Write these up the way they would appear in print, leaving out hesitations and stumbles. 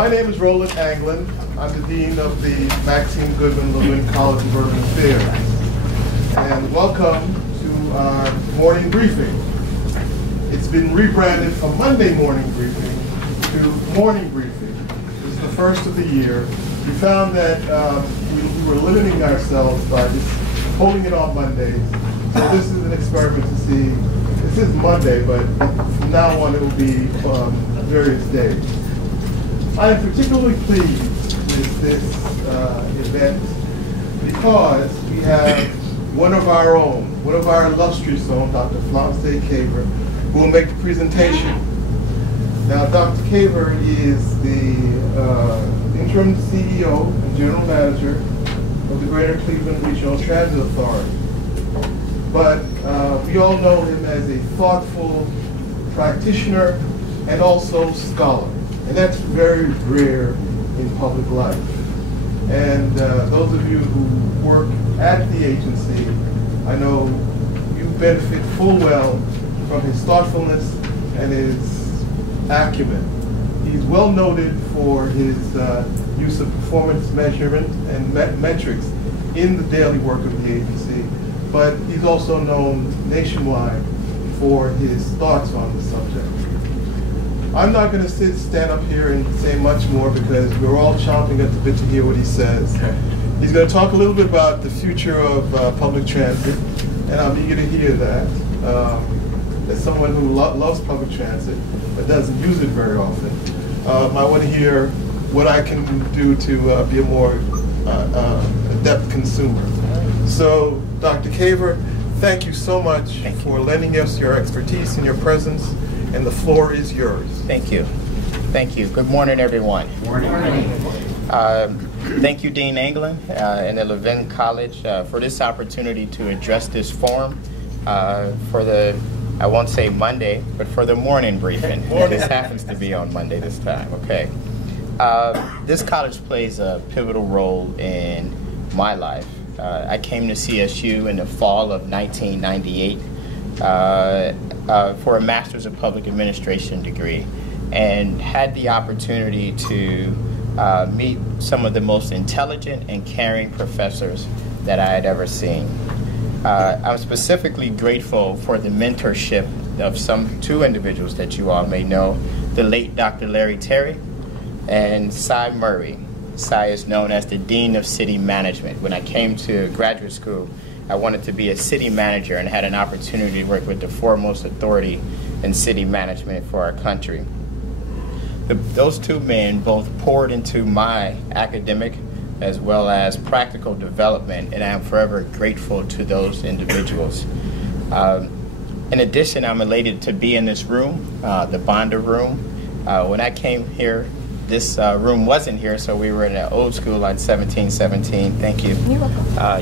My name is Roland Anglin. I'm the Dean of the Maxine Goodman Levin College of Urban Affairs. And welcome to our morning briefing. It's been rebranded from Monday morning briefing to morning briefing. This is the first of the year. We found that we were limiting ourselves by just holding it on Mondays. So this is an experiment to see. This is Monday, but from now on it will be various days. I am particularly pleased with this event because we have one of our own, one of our illustrious own, Dr. Floun'say R, who will make the presentation. Now, Dr. R is the Interim CEO and General Manager of the Greater Cleveland Regional Transit Authority. But we all know him as a thoughtful practitioner and also scholar. And that's very rare in public life. And those of you who work at the agency, I know you benefit full well from his thoughtfulness and his acumen. He's well noted for his use of performance measurement and metrics in the daily work of the agency, but he's also known nationwide for his thoughts on the subject. I'm not going to stand up here and say much more because we're all chomping at the bit to hear what he says. He's going to talk a little bit about the future of public transit, and I'm eager to hear that. As someone who loves public transit but doesn't use it very often, I want to hear what I can do to be a more adept consumer. So, Dr. R, thank you so much for lending us your expertise and your presence, and the floor is yours. Thank you. Thank you. Good morning, everyone. Good morning. Thank you, Dean Anglin and the Levin College for this opportunity to address this forum for the, I won't say Monday, but for the morning briefing. This happens to be on Monday this time, okay. This college plays a pivotal role in my life. I came to CSU in the fall of 1998 for a Master's of Public Administration degree, and had the opportunity to meet some of the most intelligent and caring professors that I had ever seen. I'm specifically grateful for the mentorship of two individuals that you all may know, the late Dr. Larry Terry and Cy Murray. Cy is known as the Dean of City Management. When I came to graduate school, I wanted to be a city manager and had an opportunity to work with the foremost authority in city management for our country. Those two men both poured into my academic as well as practical development, and I am forever grateful to those individuals. In addition, I'm elated to be in this room, the Bonder room. When I came here, this room wasn't here, so we were in an old school on 1717, thank you,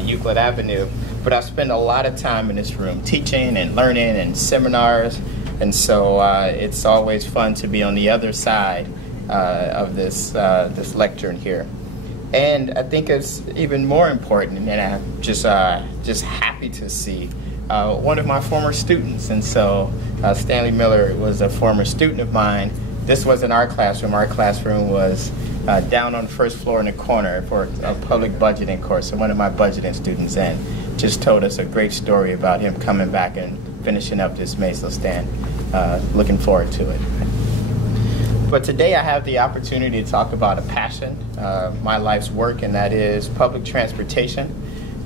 Euclid Avenue. But I spent a lot of time in this room teaching and learning and seminars, and so it's always fun to be on the other side of this lecture in here. And I think it's even more important, and I'm just happy to see one of my former students. And so Stanley Miller was a former student of mine. This wasn't our classroom. Our classroom was down on the first floor in the corner for a public budgeting course. So one of my budgeting students just told us a great story about him coming back and finishing up this May. So Stan, looking forward to it. But today I have the opportunity to talk about a passion, my life's work, and that is public transportation.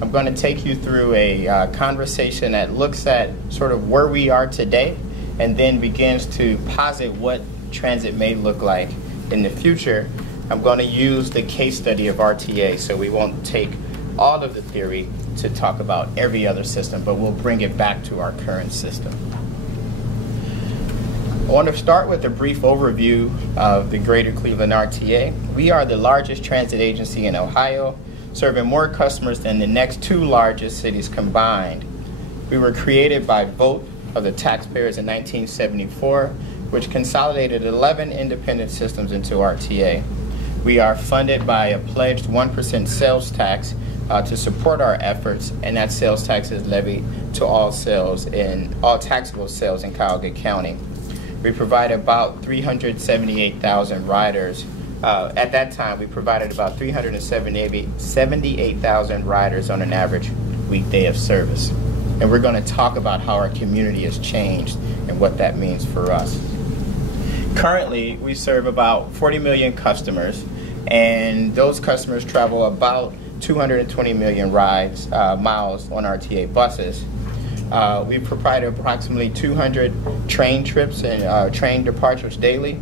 I'm going to take you through a conversation that looks at sort of where we are today and then begins to posit what transit may look like in the future. I'm going to use the case study of RTA, so we won't take all of the theory to talk about every other system, but we'll bring it back to our current system. I want to start with a brief overview of the Greater Cleveland RTA. We are the largest transit agency in Ohio, serving more customers than the next two largest cities combined. We were created by vote of the taxpayers in 1974, which consolidated 11 independent systems into RTA. We are funded by a pledged 1% sales tax to support our efforts, and that sales tax is levied to all taxable sales in Cuyahoga County. We provide about 378,000 riders At that time, we provided about 378,000 riders on an average weekday of service. And we're going to talk about how our community has changed and what that means for us. Currently, we serve about 40 million customers, and those customers travel about 220 million miles on RTA buses. We provide approximately 200 train trips and train departures daily,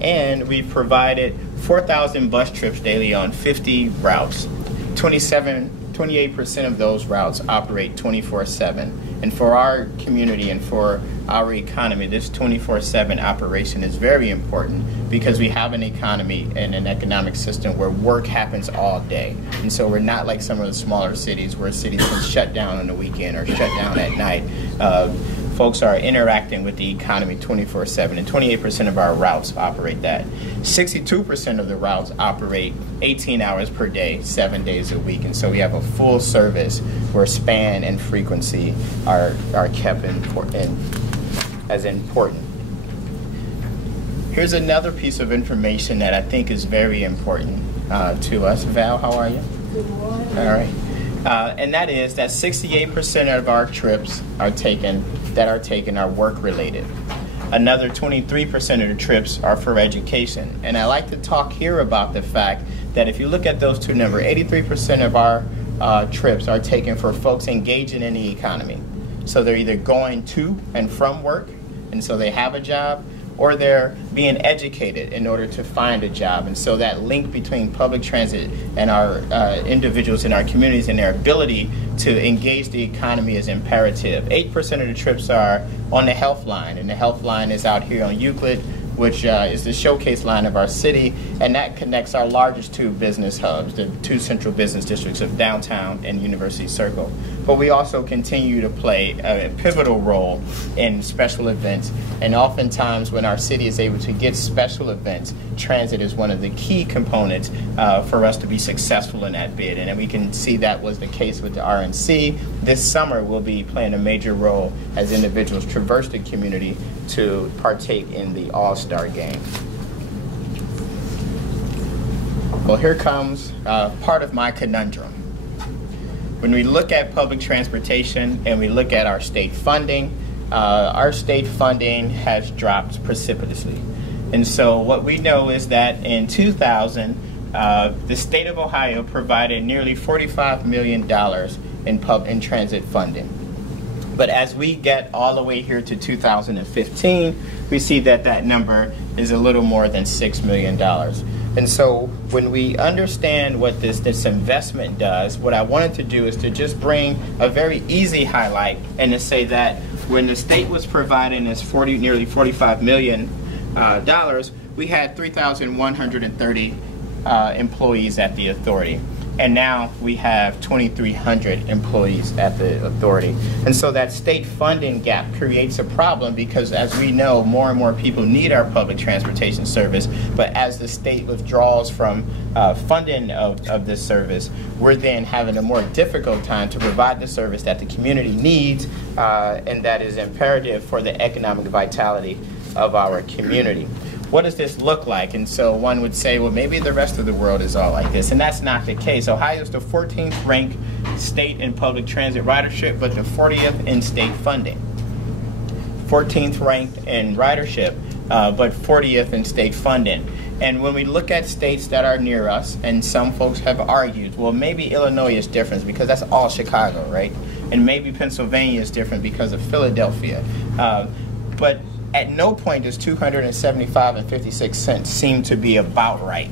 and we've provided 4,000 bus trips daily on 50 routes. 28% of those routes operate 24/7. And for our community and for our economy, this 24/7 operation is very important because we have an economy and an economic system where work happens all day. And so we're not like some of the smaller cities where cities can shut down on the weekend or shut down at night. Folks are interacting with the economy 24/7, and 28% of our routes operate that. 62% of the routes operate 18 hours per day, 7 days a week, and so we have a full service where span and frequency are kept as important. Here's another piece of information that I think is very important to us. Val, how are you? Good morning. All right. And that is that 68% of our trips are taken are work-related. Another 23% of the trips are for education. And I like to talk here about the fact that if you look at those two numbers, 83% of our trips are taken for folks engaging in the economy. So they're either going to and from work, and so they have a job, or they're being educated in order to find a job. And so that link between public transit and our individuals in our communities and their ability to engage the economy is imperative. 8% of the trips are on the health line, and the health line is out here on Euclid, which is the showcase line of our city, and that connects our largest two business hubs, the two central business districts of downtown and University Circle. But we also continue to play a pivotal role in special events, and oftentimes when our city is able to get special events, transit is one of the key components for us to be successful in that bid. And we can see that was the case with the RNC. This summer we'll be playing a major role as individuals traverse the community to partake in the All-Star Game. Well, here comes part of my conundrum. When we look at public transportation and we look at our state funding has dropped precipitously. And so what we know is that in 2000, the state of Ohio provided nearly $45 million in transit funding. But as we get all the way here to 2015, we see that that number is a little more than $6 million. And so when we understand what this investment does, what I wanted to do is to just bring a very easy highlight and to say that when the state was providing this nearly $45 million, we had 3,130 employees at the authority. And now we have 2,300 employees at the authority. And so that state funding gap creates a problem because, as we know, more and more people need our public transportation service. But as the state withdraws from funding of this service, we're then having a more difficult time to provide the service that the community needs and that is imperative for the economic vitality of our community. What does this look like? And so one would say, well, maybe the rest of the world is all like this, and that's not the case. Ohio is the 14th ranked state in public transit ridership, but the 40th in state funding. 14th ranked in ridership, but 40th in state funding. And when we look at states that are near us, and some folks have argued, well, maybe Illinois is different because that's all Chicago, right? And maybe Pennsylvania is different because of Philadelphia. But at no point does 275 and 56 cents seem to be about right?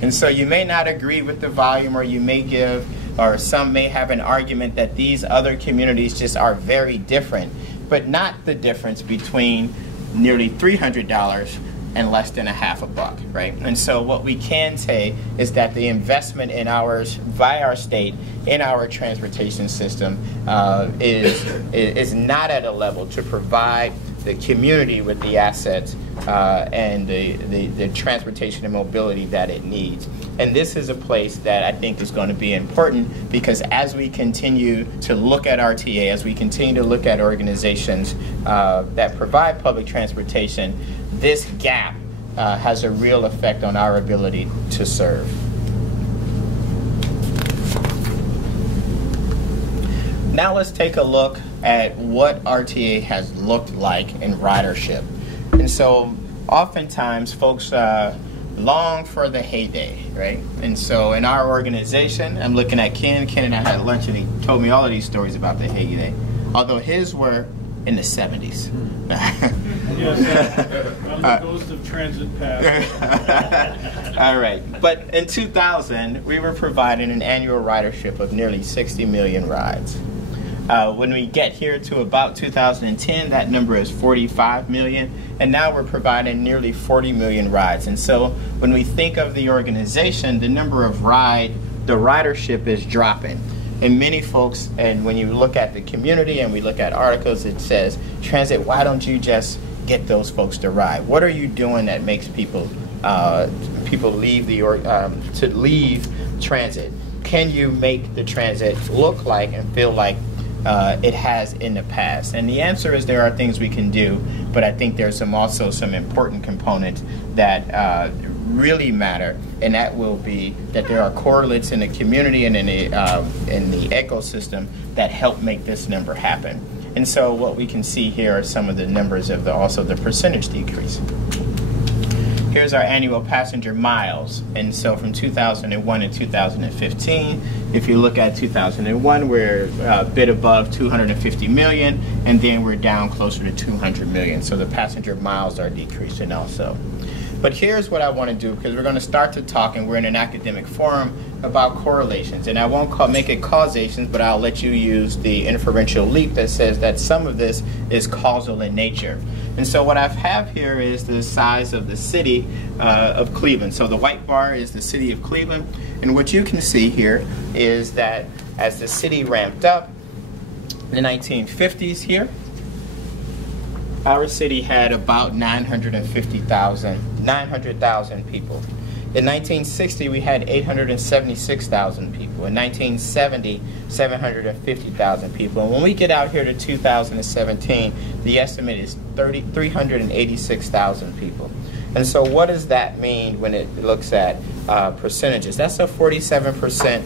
And so you may not agree with the volume, or you may give, or some may have an argument that these other communities just are very different, but not the difference between nearly $300 and less than $50, right? And so what we can say is that the investment in ours by our state in our transportation system is not at a level to provide the community with the assets and the transportation and mobility that it needs. And this is a place that I think is going to be important because as we continue to look at RTA, as we continue to look at organizations that provide public transportation, this gap has a real effect on our ability to serve. Now let's take a look at what RTA has looked like in ridership. And so oftentimes folks long for the heyday, right? And so in our organization, I'm looking at Ken. Ken and I had lunch and he told me all of these stories about the heyday, although his were in the 70s. Yes, I'm the ghost of transit past. All right, but in 2000, we were providing an annual ridership of nearly 60 million rides. When we get here to about 2010, that number is 45 million, and now we're providing nearly 40 million rides. And so when we think of the organization, the number of the ridership is dropping. And many folks, and when you look at the community and we look at articles, it says, transit, why don't you just get those folks to ride? What are you doing that makes people leave to leave transit? Can you make the transit look like and feel like it has in the past? And the answer is there are things we can do, but I think there's also some important components that really matter, and that will be that there are correlates in the community and in the ecosystem that help make this number happen. And so what we can see here are some of the numbers of also the percentage decrease. Here's our annual passenger miles. And so from 2001 to 2015, if you look at 2001, we're a bit above 250 million, and then we're down closer to 200 million. So the passenger miles are decreasing also. But here's what I want to do, because we're going to start to talk, and we're in an academic forum, about correlations. And I won't make it causations, but I'll let you use the inferential leap that says that some of this is causal in nature. And so what I have here is the size of the city of Cleveland. So the white bar is the city of Cleveland. And what you can see here is that as the city ramped up in the 1950s here, our city had about 900,000 people. In 1960, we had 876,000 people. In 1970, 750,000 people. And when we get out here to 2017, the estimate is 386,000 people. And so what does that mean when it looks at percentages? That's a 47%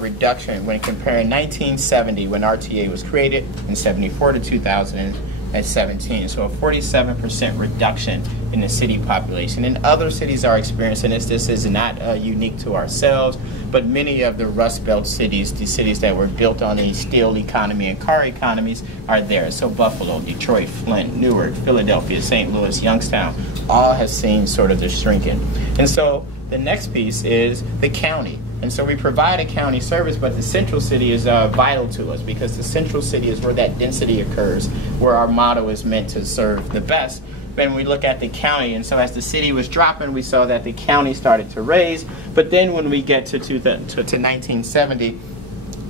reduction when comparing 1970, when RTA was created, in 74 to 2017. So a 47% reduction in the city population. And other cities are experiencing this. This is not unique to ourselves, but many of the Rust Belt cities, the cities that were built on a steel economy and car economies, are there. So Buffalo, Detroit, Flint, Newark, Philadelphia, St. Louis, Youngstown, all have seen sort of the shrinking. And so the next piece is the county. And so we provide a county service, but the central city is vital to us, because the central city is where that density occurs, where our model is meant to serve the best. When we look at the county, and so as the city was dropping, we saw that the county started to raise. But then when we get to 1970,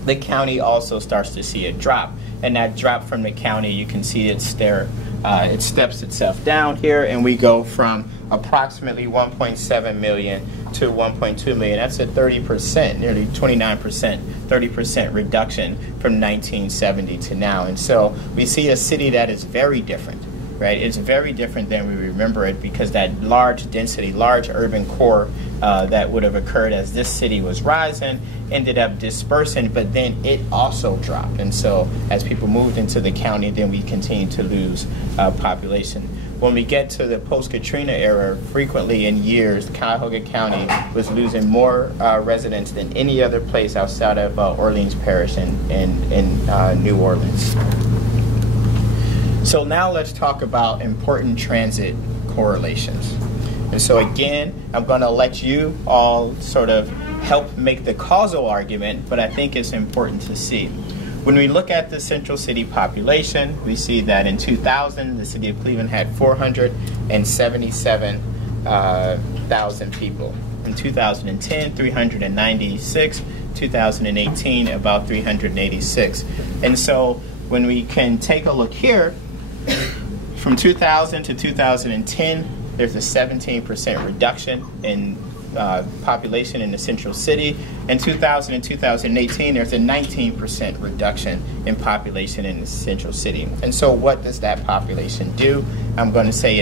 the county also starts to see a drop. And that drop from the county, you can see it steps itself down here, and we go from approximately 1.7 million to 1.2 million. That's a 30%, nearly 29%, 30% reduction from 1970 to now. And so we see a city that is very different. Right? It's very different than we remember it, because that large density, large urban core that would have occurred as this city was rising ended up dispersing, but then it also dropped. And so as people moved into the county, then we continued to lose population. When we get to the post-Katrina era, frequently in years, Cuyahoga County was losing more residents than any other place outside of Orleans Parish in New Orleans. So now let's talk about important transit correlations. And so again, I'm going to let you all sort of help make the causal argument, but I think it's important to see. When we look at the central city population, we see that in 2000, the city of Cleveland had 477,000 people. In 2010, 396. 2018, about 386. And so when we can take a look here, from 2000 to 2010, there's a 17% reduction in population in the central city. In 2000 and 2018, there's a 19% reduction in population in the central city. And so what does that population do? I'm going to say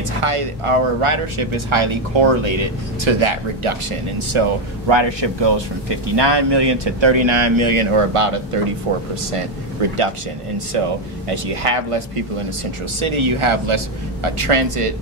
our ridership is highly correlated to that reduction. And so ridership goes from 59 million to 39 million, or about a 34% reduction. And so as you have less people in the central city, you have less transit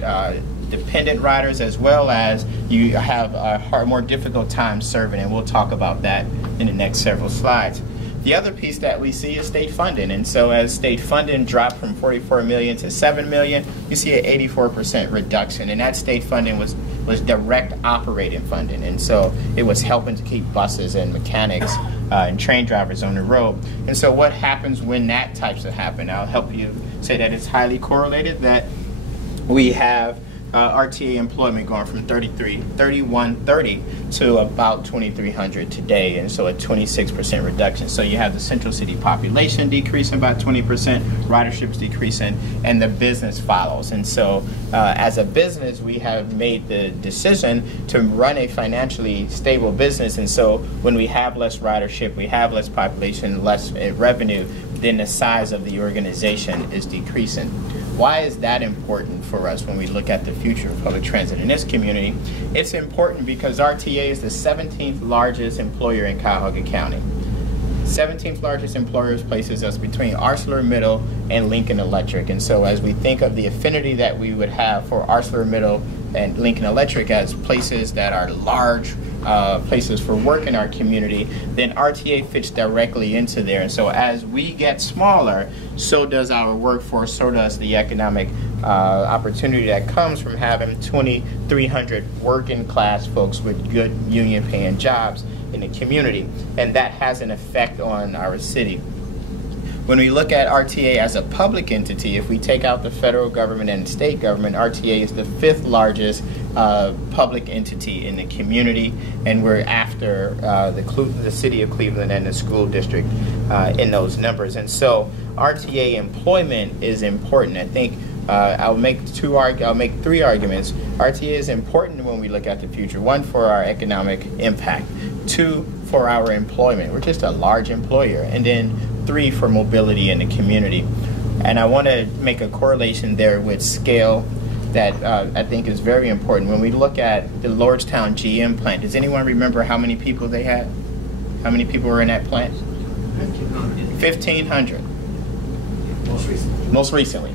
dependent riders, as well as you have a more difficult time serving, and we'll talk about that in the next several slides. The other piece that we see is state funding, and so as state funding dropped from 44 million to 7 million, you see an 84% reduction, and that state funding was direct operating funding, and so it was helping to keep buses and mechanics and train drivers on the road. And so what happens when that types of happen? I'll help you say that it's highly correlated, that we have RTA employment going from 3130 to about 2300 today, and so a 26% reduction. So you have the central city population decreasing about 20%, ridership's decreasing, and the business follows. And so as a business, we have made the decision to run a financially stable business, and so when we have less ridership, we have less population, less revenue, then the size of the organization is decreasing. Why is that important for us when we look at the future of public transit in this community? It's important because RTA is the 17th largest employer in Cuyahoga County. 17th largest employer places us between ArcelorMittal and Lincoln Electric. And so as we think of the affinity that we would have for ArcelorMittal and Lincoln Electric as places that are large places for work in our community, then RTA fits directly into there. And so as we get smaller, so does our workforce, so does the economic opportunity that comes from having 2,300 working class folks with good union paying jobs in the community. And that has an effect on our city. When we look at RTA as a public entity, if we take out the federal government and state government, RTA is the 5th largest public entity in the community, and we're after the city of Cleveland and the school district in those numbers. And so RTA employment is important. I think I'll make 3 arguments. RTA is important when we look at the future. 1, for our economic impact. 2, for our employment. We're just a large employer. And then 3, for mobility in the community. And I want to make a correlation there with scale that I think is very important. When we look at the Lordstown GM plant, does anyone remember how many people they had? How many people were in that plant? 1,500. Most recently,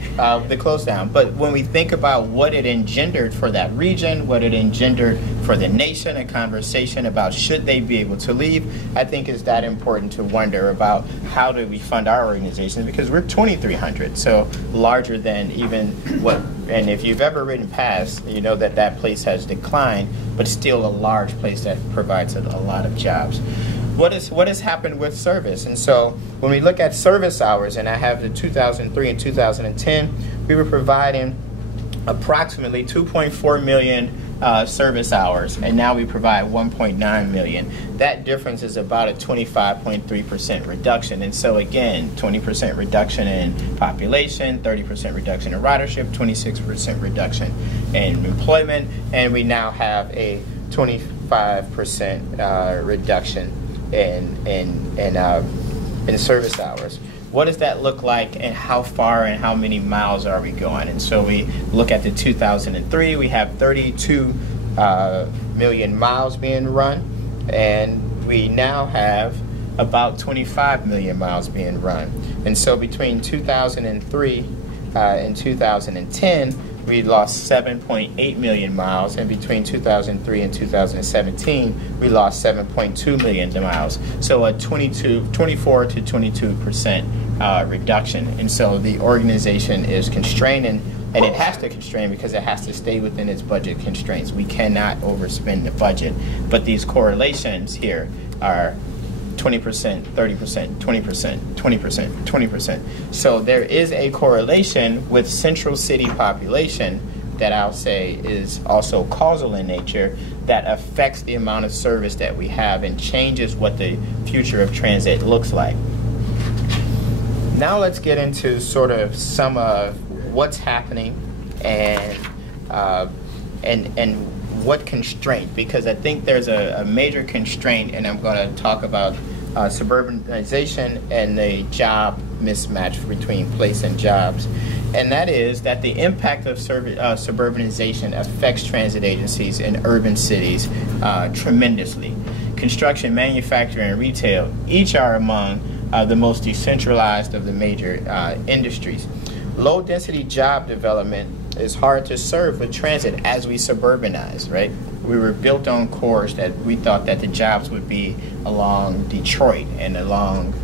the close down. But when we think about what it engendered for that region, what it engendered for the nation, a conversation about should they be able to leave, I think is that important to wonder about how do we fund our organizations, because we're 2,300, so larger than even what, and if you've ever ridden past, you know that that place has declined, but still a large place that provides a lot of jobs. What has happened with service? And so when we look at service hours, and I have the 2003 and 2010, we were providing approximately 2.4 million service hours, and now we provide 1.9 million. That difference is about a 25.3% reduction. And so again, 20% reduction in population, 30% reduction in ridership, 26% reduction in employment, and we now have a 25% reduction in service hours. What does that look like, and how far and how many miles are we going? And so we look at the 2003, we have 32 million miles being run, and we now have about 25 million miles being run. And so between 2003 and 2010, we lost 7.8 million miles, and between 2003 and 2017, we lost 7.2 million miles. So a 24 to 22% reduction. And so the organization is constraining, and it has to constrain because it has to stay within its budget constraints. We cannot overspend the budget. But these correlations here are 20%, 30%, 20%, 20%, 20%. So there is a correlation with central city population that I'll say is also causal in nature, that affects the amount of service that we have and changes what the future of transit looks like. Now let's get into sort of some of what's happening and what constraint, because I think there's a major constraint, and I'm going to talk about suburbanization and the job mismatch between place and jobs. And that is that the impact of suburbanization affects transit agencies in urban cities tremendously. Construction, manufacturing, and retail each are among the most decentralized of the major industries. Low-density job development is hard to serve with transit as we suburbanize, right? We were built on cores that we thought that the jobs would be along Detroit and along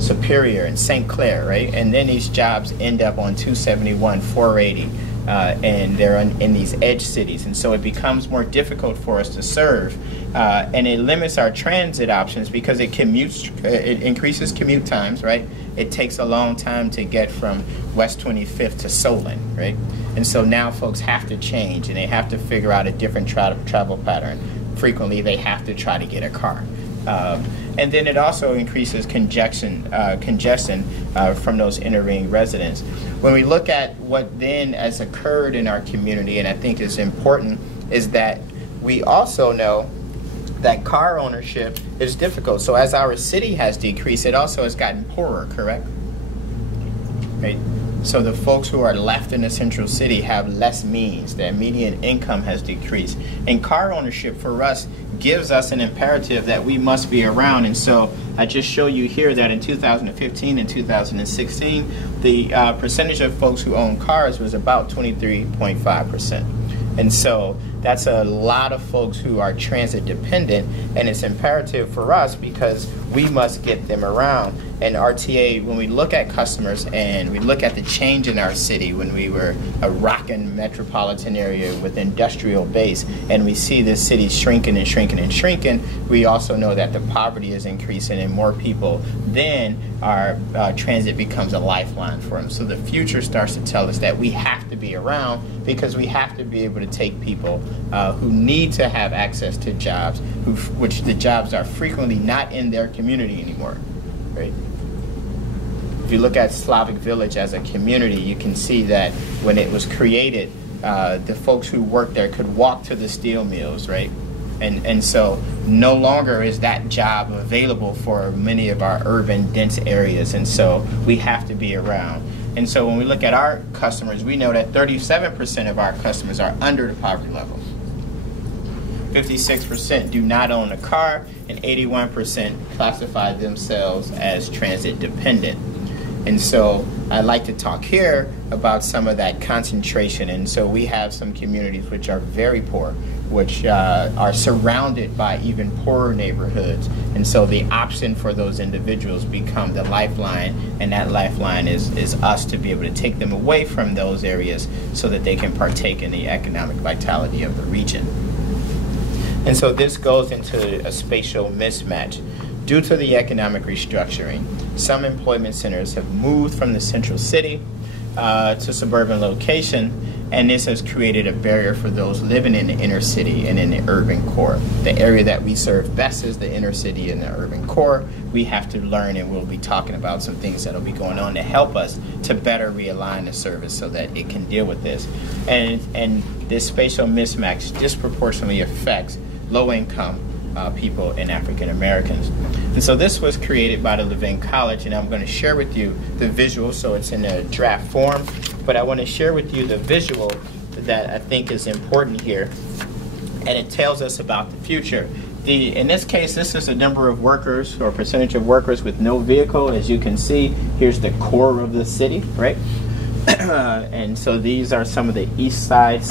Superior and St. Clair, right? And then these jobs end up on 271, 480, and they're in these edge cities. And so it becomes more difficult for us to serve, and it limits our transit options because it increases commute times, right? It takes a long time to get from West 25th to Solon, right? And so now folks have to change, and they have to figure out a different travel pattern. Frequently, they have to try to get a car. And then it also increases congestion from those inner ring residents. When we look at what then has occurred in our community, and I think is important, is that we also know that car ownership is difficult. So as our city has decreased, it also has gotten poorer, correct? Right? So the folks who are left in the central city have less means. Their median income has decreased. And car ownership for us gives us an imperative that we must be around. And so I just show you here that in 2015 and 2016, the percentage of folks who own cars was about 23.5%. And so that's a lot of folks who are transit dependent, and it's imperative for us because we must get them around. And RTA, when we look at customers and we look at the change in our city when we were a rockin' metropolitan area with industrial base, and we see this city shrinking and shrinking and shrinking, we also know that the poverty is increasing and more people, then our transit becomes a lifeline for them. So the future starts to tell us that we have to be around because we have to be able to take people who need to have access to jobs, which the jobs are frequently not in their community anymore, right? If you look at Slavic Village as a community, you can see that when it was created, the folks who worked there could walk to the steel mills, right? And so no longer is that job available for many of our urban, dense areas, and so we have to be around. And so when we look at our customers, we know that 37% of our customers are under the poverty level. 56% do not own a car, and 81% classify themselves as transit dependent. And so I'd like to talk here about some of that concentration. And so we have some communities which are very poor, which are surrounded by even poorer neighborhoods. And so the option for those individuals become the lifeline, and that lifeline is us to be able to take them away from those areas so that they can partake in the economic vitality of the region. And so this goes into a spatial mismatch. Due to the economic restructuring, some employment centers have moved from the central city to suburban location, and this has created a barrier for those living in the inner city and in the urban core. The area that we serve best is the inner city and the urban core. We have to learn, and we'll be talking about some things that will be going on to help us to better realign the service so that it can deal with this. And this spatial mismatch disproportionately affects low-income people and African Americans. And so this was created by the Levin College, and I'm going to share with you the visual, so it's in a draft form, but I want to share with you the visual that I think is important here, and it tells us about the future. In this case, this is the number of workers or percentage of workers with no vehicle. As you can see, here's the core of the city, right? And so these are some of the east side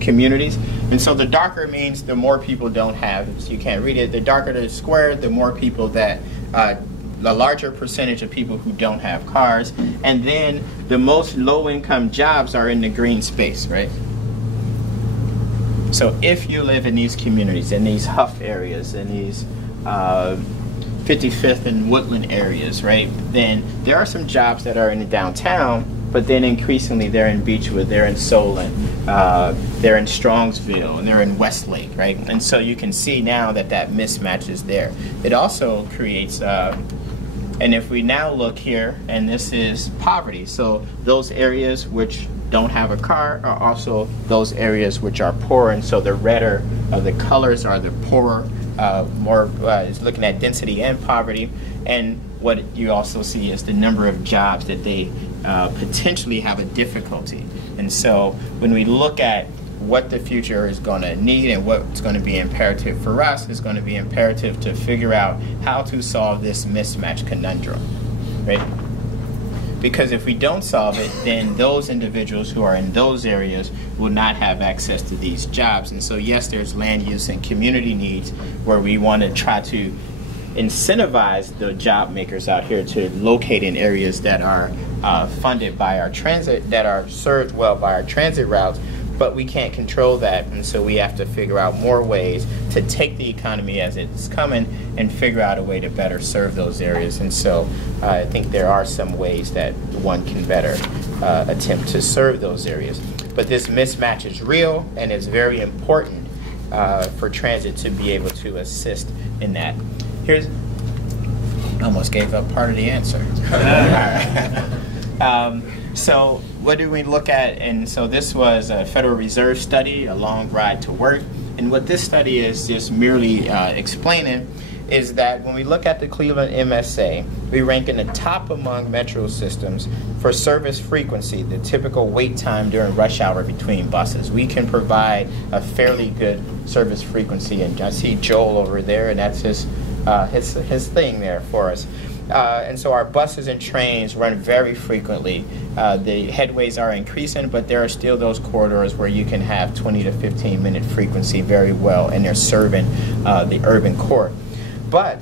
communities. And so the darker means the more people don't have, so you can't read it. The darker the square, the more people that, the larger percentage of people who don't have cars. And then the most low-income jobs are in the green space, right? So if you live in these communities, in these Huff areas, in these 55th and Woodland areas, right, then there are some jobs that are in the downtown, but then increasingly they're in Beechwood, they're in Solon, they're in Strongsville, and they're in Westlake, right? And so you can see now that that mismatch is there. It also creates, and if we now look here, and this is poverty, so those areas which don't have a car are also those areas which are poor, and so the redder the colors are the poorer, is looking at density and poverty. And what you also see is the number of jobs that they potentially have a difficulty. And so when we look at what the future is going to need and what's going to be imperative for us, is going to be imperative to figure out how to solve this mismatch conundrum, right? Because if we don't solve it, then those individuals who are in those areas will not have access to these jobs. And so yes, there's land use and community needs where we want to try to incentivize the job makers out here to locate in areas that are funded by our transit, that are served well by our transit routes. But we can't control that, and so we have to figure out more ways to take the economy as it's coming and figure out a way to better serve those areas. And so I think there are some ways that one can better attempt to serve those areas. But this mismatch is real, and it's very important for transit to be able to assist in that. I almost gave up part of the answer. So what do we look at? And so this was a Federal Reserve study, A Long Ride to Work. And what this study is just merely explaining is that when we look at the Cleveland MSA, we rank in the top among metro systems for service frequency, the typical wait time during rush hour between buses. We can provide a fairly good service frequency, and I see Joel over there, and that's his thing there for us. And so our buses and trains run very frequently. The headways are increasing, but there are still those corridors where you can have 20 to 15 minute frequency very well, and they're serving the urban core. But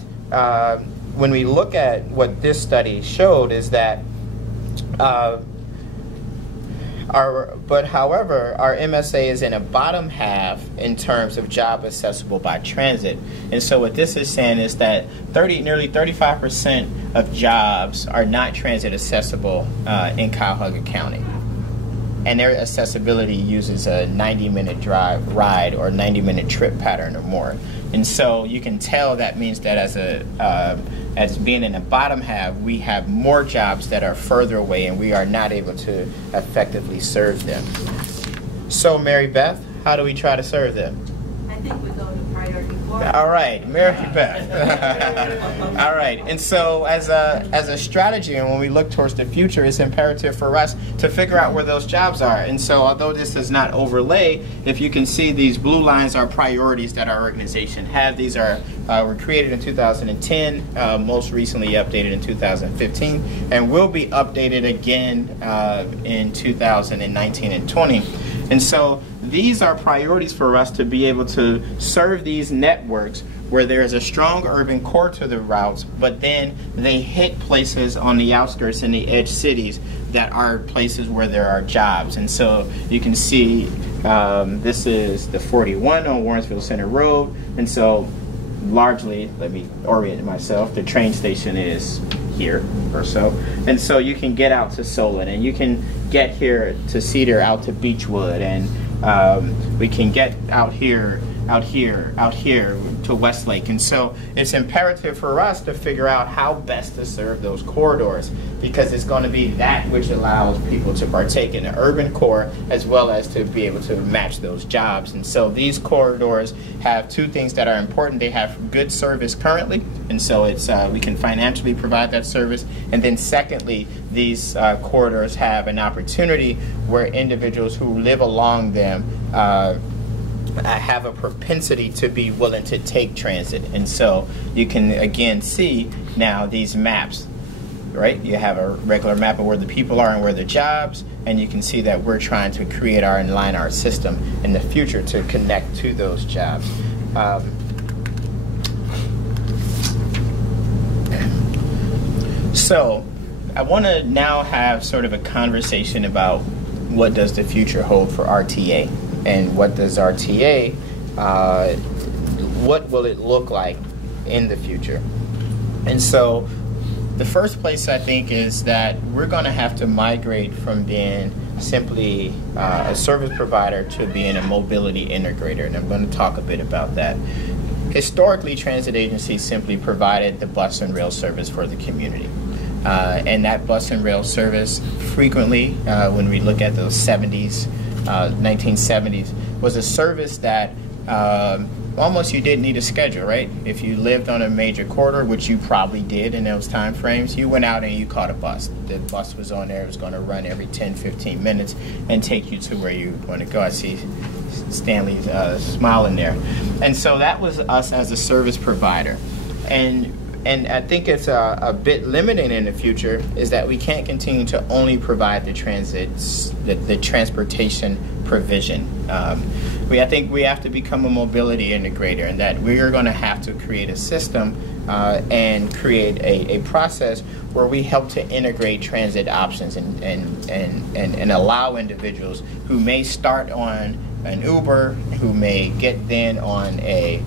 when we look at what this study showed is that however, our MSA is in a bottom half in terms of job accessible by transit. And so what this is saying is that nearly 35% of jobs are not transit accessible in Cuyahoga County. And their accessibility uses a 90-minute ride or 90-minute trip pattern or more. And so you can tell that means that as being in the bottom half, we have more jobs that are further away, and we are not able to effectively serve them. So Mary Beth, how do we try to serve them? I think we go to priority 4. All right, Mary Beth. All right, and so as a strategy, and when we look towards the future, it's imperative for us to figure out where those jobs are. And so although this does not overlay, if you can see, these blue lines are priorities that our organization have. These were created in 2010, most recently updated in 2015, and will be updated again in 2019 and 20. And so these are priorities for us to be able to serve these networks where there is a strong urban core to the routes, but then they hit places on the outskirts and the edge cities that are places where there are jobs. And so you can see this is the 41 on Warrensville Center Road. And so largely, let me orient myself, the train station is here or so. And so you can get out to Solon, and you can get here to Cedar, out to Beechwood, and we can get out here to Westlake. And so it's imperative for us to figure out how best to serve those corridors, because it's going to be that which allows people to partake in the urban core as well as to be able to match those jobs. And so these corridors have two things that are important. They have good service currently, and so it's we can financially provide that service. And then secondly, these corridors have an opportunity where individuals who live along them have a propensity to be willing to take transit. And so you can again see now these maps, right? You have a regular map of where the people are and where the jobs, and you can see that we're trying to create and align our system in the future to connect to those jobs. So I want to now have sort of a conversation about what does the future hold for RTA, and what does RTA, what will it look like in the future? And so the first place I think is that we're going to have to migrate from being simply a service provider to being a mobility integrator, and I'm going to talk a bit about that. Historically, transit agencies simply provided the bus and rail service for the community. And that bus and rail service frequently, when we look at those 70s, 1970s, was a service that almost you didn't need a schedule, right? If you lived on a major corridor, which you probably did in those time frames, you went out and you caught a bus. The bus was on there. It was going to run every 10, 15 minutes and take you to where you want to go. I see Stanley's smiling there. And so that was us as a service provider. And I think it's a bit limiting in the future is that we can't continue to only provide the transportation provision. I think we have to become a mobility integrator, and that we are going to have to create a system and create a process where we help to integrate transit options and allow individuals who may start on an Uber, who may get then on a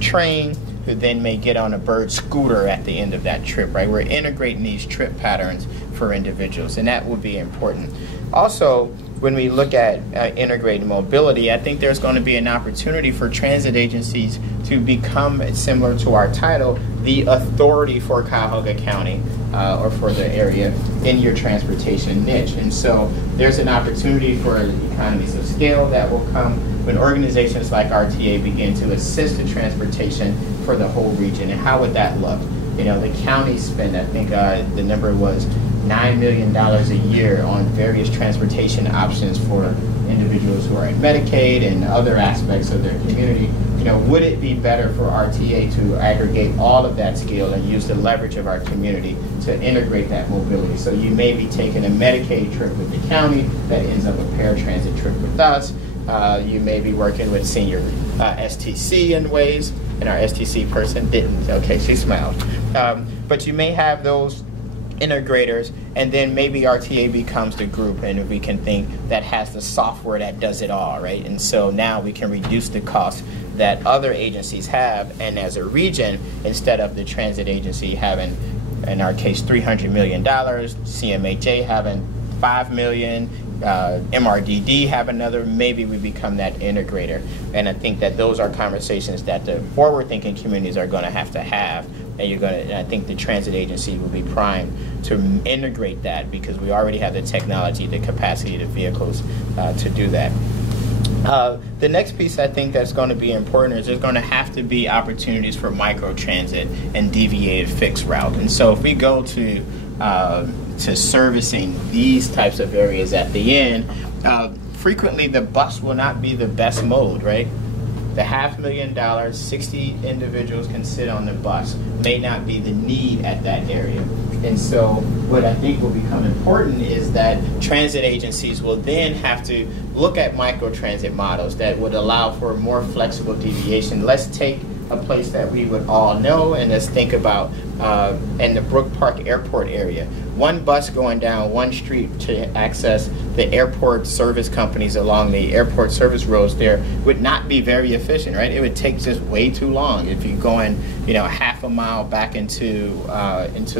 train, who then may get on a bird scooter at the end of that trip, right? We're integrating these trip patterns for individuals, and that will be important. Also, when we look at integrated mobility, I think there's going to be an opportunity for transit agencies to become, similar to our title, the authority for Cuyahoga County or for the area in your transportation niche. And so there's an opportunity for economies of scale that will come when organizations like RTA begin to assist in transportation for the whole region. And how would that look? You know, the county spend, I think the number was $9 million a year on various transportation options for individuals who are in Medicaid and other aspects of their community. You know, would it be better for RTA to aggregate all of that skill and use the leverage of our community to integrate that mobility? So you may be taking a Medicaid trip with the county that ends up a paratransit trip with us. You may be working with senior STC in ways, and our STC person didn't. Okay, she smiled. But you may have those integrators, and then maybe RTA becomes the group, and we can think that has the software that does it all, right? And so now we can reduce the cost that other agencies have, and as a region, instead of the transit agency having, in our case, $300 million, CMHA having $5 million, MRDD have another, maybe we become that integrator. And I think that those are conversations that the forward-thinking communities are going to have, and I think the transit agency will be primed to integrate that, because we already have the technology, the capacity, the vehicles to do that. The next piece I think that's going to be important is there's going to have to be opportunities for microtransit and deviated fixed route. And so if we go to servicing these types of areas at the end, frequently the bus will not be the best mode, right? The $500,000, 60 individuals can sit on the bus may not be the need at that area. And so what I think will become important is that transit agencies will then have to look at microtransit models that would allow for more flexible deviation. Let's take a place that we would all know, and let's think about in the Brook Park Airport area. One bus going down one street to access the airport service companies along the airport service roads there would not be very efficient, right? It would take just way too long if you're going, you know, half a mile back into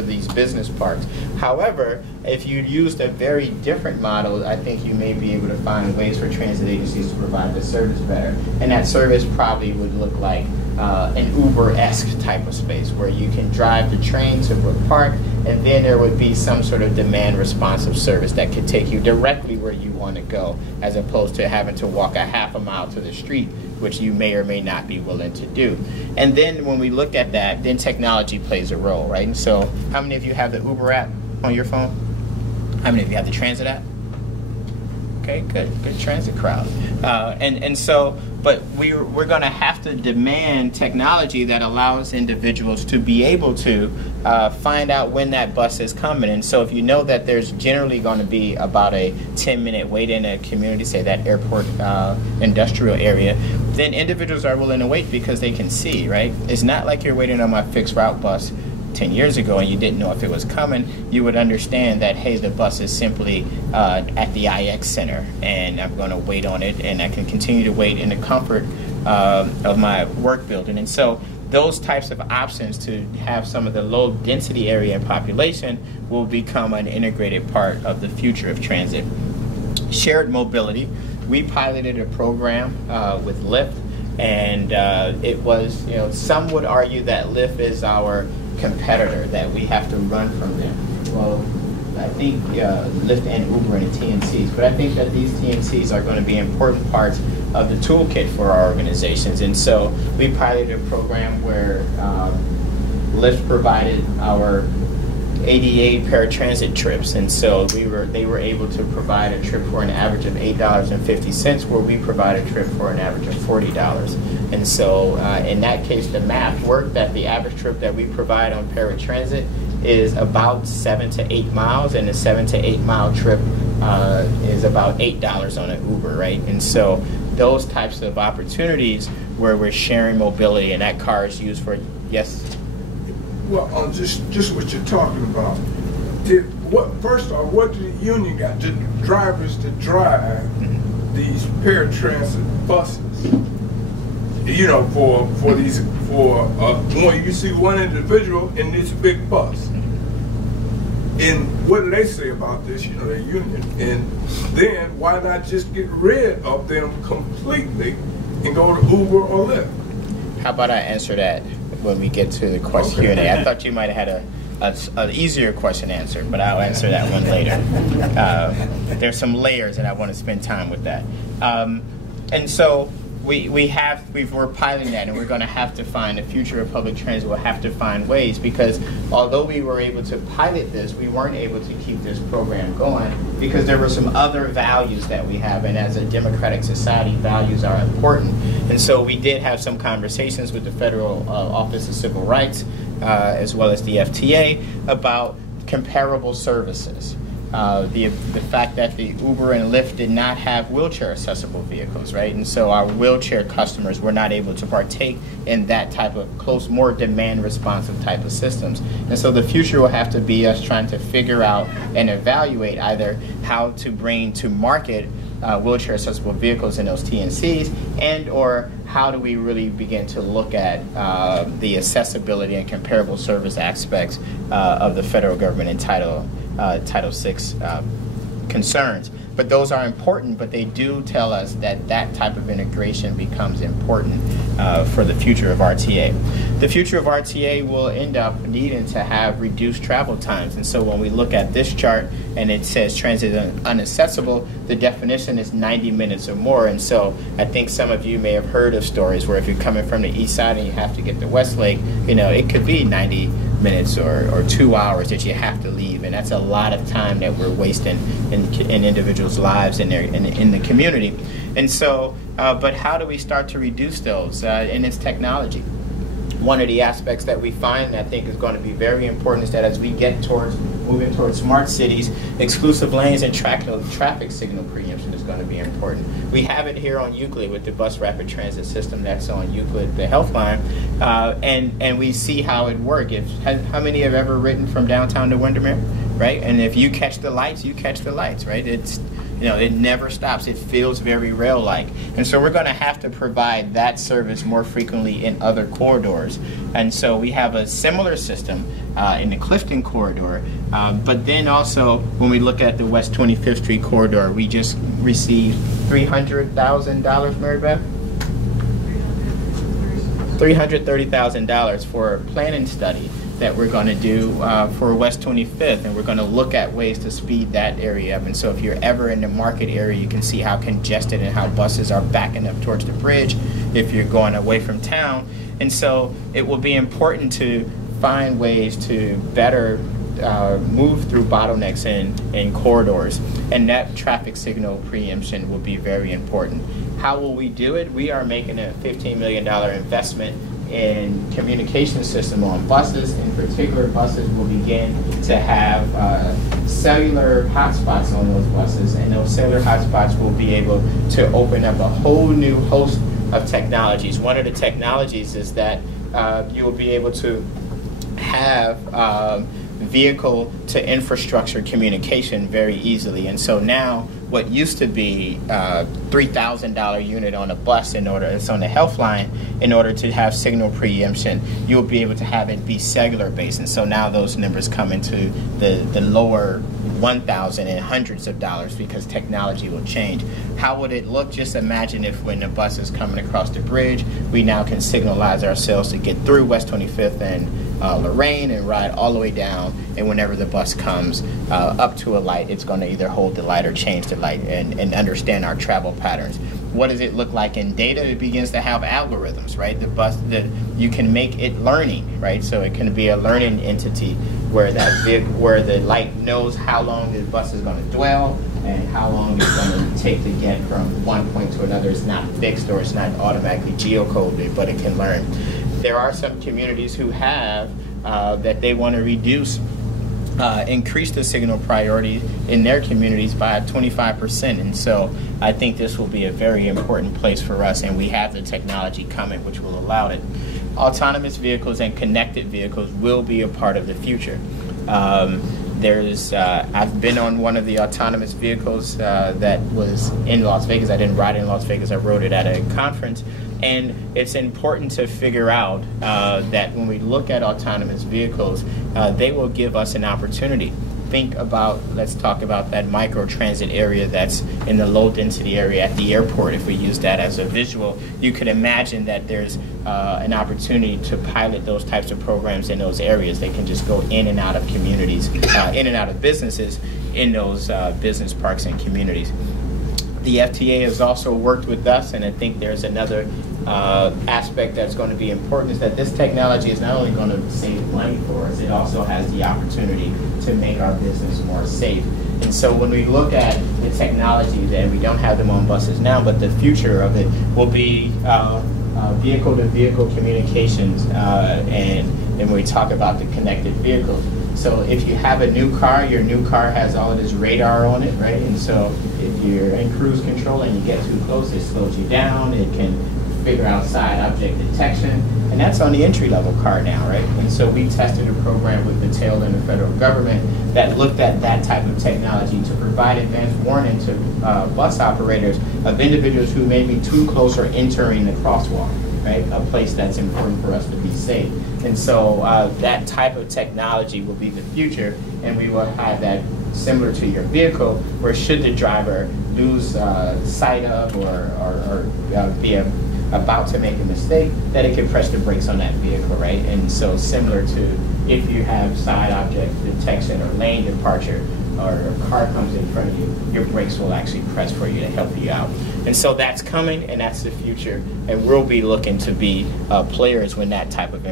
these business parks. However, if you used a very different model, I think you may be able to find ways for transit agencies to provide the service better. And that service probably would look like an Uber-esque type of space where you can drive the train to Brook Park, and then there would be some sort of demand responsive service that could take you directly where you want to go, as opposed to having to walk a half a mile to the street, which you may or may not be willing to do. And then when we look at that, then technology plays a role, right? And so how many of you have the Uber app on your phone? How many of you have the transit app? Okay, good transit crowd. And so, but we're going to have to demand technology that allows individuals to be able to find out when that bus is coming. And so if you know that there's generally going to be about a 10-minute wait in a community, say that airport industrial area, then individuals are willing to wait because they can see, right? It's not like you're waiting on my fixed route bus 10 years ago and you didn't know if it was coming. You would understand that, hey, the bus is simply at the IX Center, and I'm going to wait on it, and I can continue to wait in the comfort of my work building. And so those types of options to have some of the low density area and population will become an integrated part of the future of transit. Shared mobility. We piloted a program with Lyft, and it was, you know, some would argue that Lyft is our competitor that we have to run from them? Well, I think Lyft and Uber and the TNCs, but I think that these TNCs are going to be important parts of the toolkit for our organizations. And so we piloted a program where Lyft provided our ADA paratransit trips, and so they were able to provide a trip for an average of $8.50, where we provide a trip for an average of $40. And so in that case, the math worked that the average trip that we provide on paratransit is about 7 to 8 miles, and the 7 to 8 mile trip is about $8 on an Uber, right? And so those types of opportunities where we're sharing mobility, and that car is used for, yes? Well, just what you're talking about. First off, what did the union got? The drivers to drive these paratransit buses. You know, for when you see one individual in this big bus. And what do they say about this? You know, the union. And then why not just get rid of them completely and go to Uber or Lyft? How about I answer that when we get to the question Q&A? I thought you might have had an easier question answered, but I'll answer that one later. There's some layers, and I want to spend time with that. And so we're piloting that, and we're going to have to find the future of public transit. Will have to find ways, because although we were able to pilot this, we weren't able to keep this program going because there were some other values that we have, and as a democratic society, values are important. And so we did have some conversations with the Federal Office of Civil Rights as well as the FTA about comparable services. The fact that the Uber and Lyft did not have wheelchair accessible vehicles, right? And so our wheelchair customers were not able to partake in that type of more demand responsive type of systems. And so the future will have to be us trying to figure out and evaluate either how to bring to market wheelchair accessible vehicles in those TNCs, and or how do we really begin to look at the accessibility and comparable service aspects of the federal government and Title VI concerns. But those are important, but they do tell us that that type of integration becomes important for the future of RTA. The future of RTA will end up needing to have reduced travel times. And so when we look at this chart and it says transit unaccessible, the definition is 90 minutes or more. And so I think some of you may have heard of stories where if you're coming from the east side and you have to get to Westlake, you know, it could be 90 minutes or 2 hours that you have to leave, and that's a lot of time that we're wasting in individuals' lives and in the community. And so, but how do we start to reduce those? And it's technology. One of the aspects that we find that I think is going to be very important is that as we get moving towards smart cities, exclusive lanes and traffic signal preemption is going to be important. We have it here on Euclid with the bus rapid transit system that's on Euclid, the health line, and we see how it works. How many have ever ridden from downtown to Windermere, right? And if you catch the lights, you catch the lights, right? It's, you know, it never stops. It feels very rail-like. And so we're going to have to provide that service more frequently in other corridors. And so we have a similar system in the Clifton corridor. But then also, when we look at the West 25th Street corridor, we just received $300,000, Mary Beth? $330,000 for a planning study that we're going to do for West 25th, and we're going to look at ways to speed that area up. And so if you're ever in the market area, you can see how congested and how buses are backing up towards the bridge if you're going away from town. And so it will be important to find ways to better move through bottlenecks in corridors, and that traffic signal preemption will be very important. How will we do it? We are making a $15 million investment in communication system on buses. In particular, buses will begin to have cellular hotspots on those buses, and those cellular hotspots will be able to open up a whole new host of technologies. One of the technologies is that you will be able to have vehicle to infrastructure communication very easily. And so now what used to be $3,000 unit on a bus it's on the health line, in order to have signal preemption, you'll be able to have it be cellular based. And so now those numbers come into the lower 1,000 and hundreds of dollars because technology will change. How would it look? Just imagine if when the bus is coming across the bridge, we now can signalize ourselves to get through West 25th and Lorraine and ride all the way down, and whenever the bus comes up to a light, it's going to either hold the light or change the light and understand our travel patterns. What does it look like in data? It begins to have algorithms, right? You can make it learning, right? So it can be a learning entity where the light knows how long the bus is going to dwell and how long it's going to take to get from one point to another. It's not fixed or it's not automatically geocoded, but it can learn. There are some communities who have that they want to increase the signal priority in their communities by 25%, and so I think this will be a very important place for us, and we have the technology coming which will allow it. Autonomous vehicles and connected vehicles will be a part of the future. I've been on one of the autonomous vehicles that was in Las Vegas. I didn't ride in Las Vegas, I rode it at a conference. And it's important to figure out that when we look at autonomous vehicles, they will give us an opportunity. Think about, let's talk about that micro transit area that's in the low density area at the airport. If we use that as a visual, you could imagine that there's an opportunity to pilot those types of programs in those areas. They can just go in and out of communities, in and out of businesses in those business parks and communities. The FTA has also worked with us, and I think there's another aspect that's going to be important, is that this technology is not only going to save money for us, it also has the opportunity to make our business more safe. And so when we look at the technology, that we don't have them on buses now, but the future of it will be vehicle-to-vehicle communications, and when we talk about the connected vehicles. So if you have a new car, your new car has all of this radar on it, right? And so if you're in cruise control and you get too close, it slows you down. It can figure out side object detection, and that's on the entry-level car now, right? And so we tested a program with the tail end of the federal government that looked at that type of technology to provide advanced warning to bus operators of individuals who may be too close or entering the crosswalk, right? A place that's important for us to be safe. And so that type of technology will be the future, and we will have that similar to your vehicle, where should the driver lose sight of or be about to make a mistake, that it can press the brakes on that vehicle, right? And so similar to if you have side object detection or lane departure, or a car comes in front of you, your brakes will actually press for you to help you out. And so that's coming, and that's the future, and we'll be looking to be players when that type of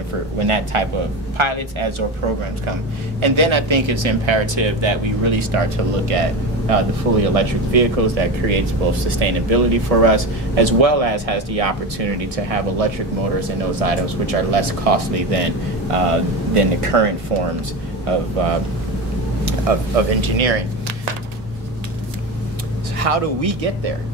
pilots as or programs come. And then I think it's imperative that we really start to look at the fully electric vehicles. That creates both sustainability for us, as well as has the opportunity to have electric motors in those items, which are less costly than the current forms of engineering. So how do we get there,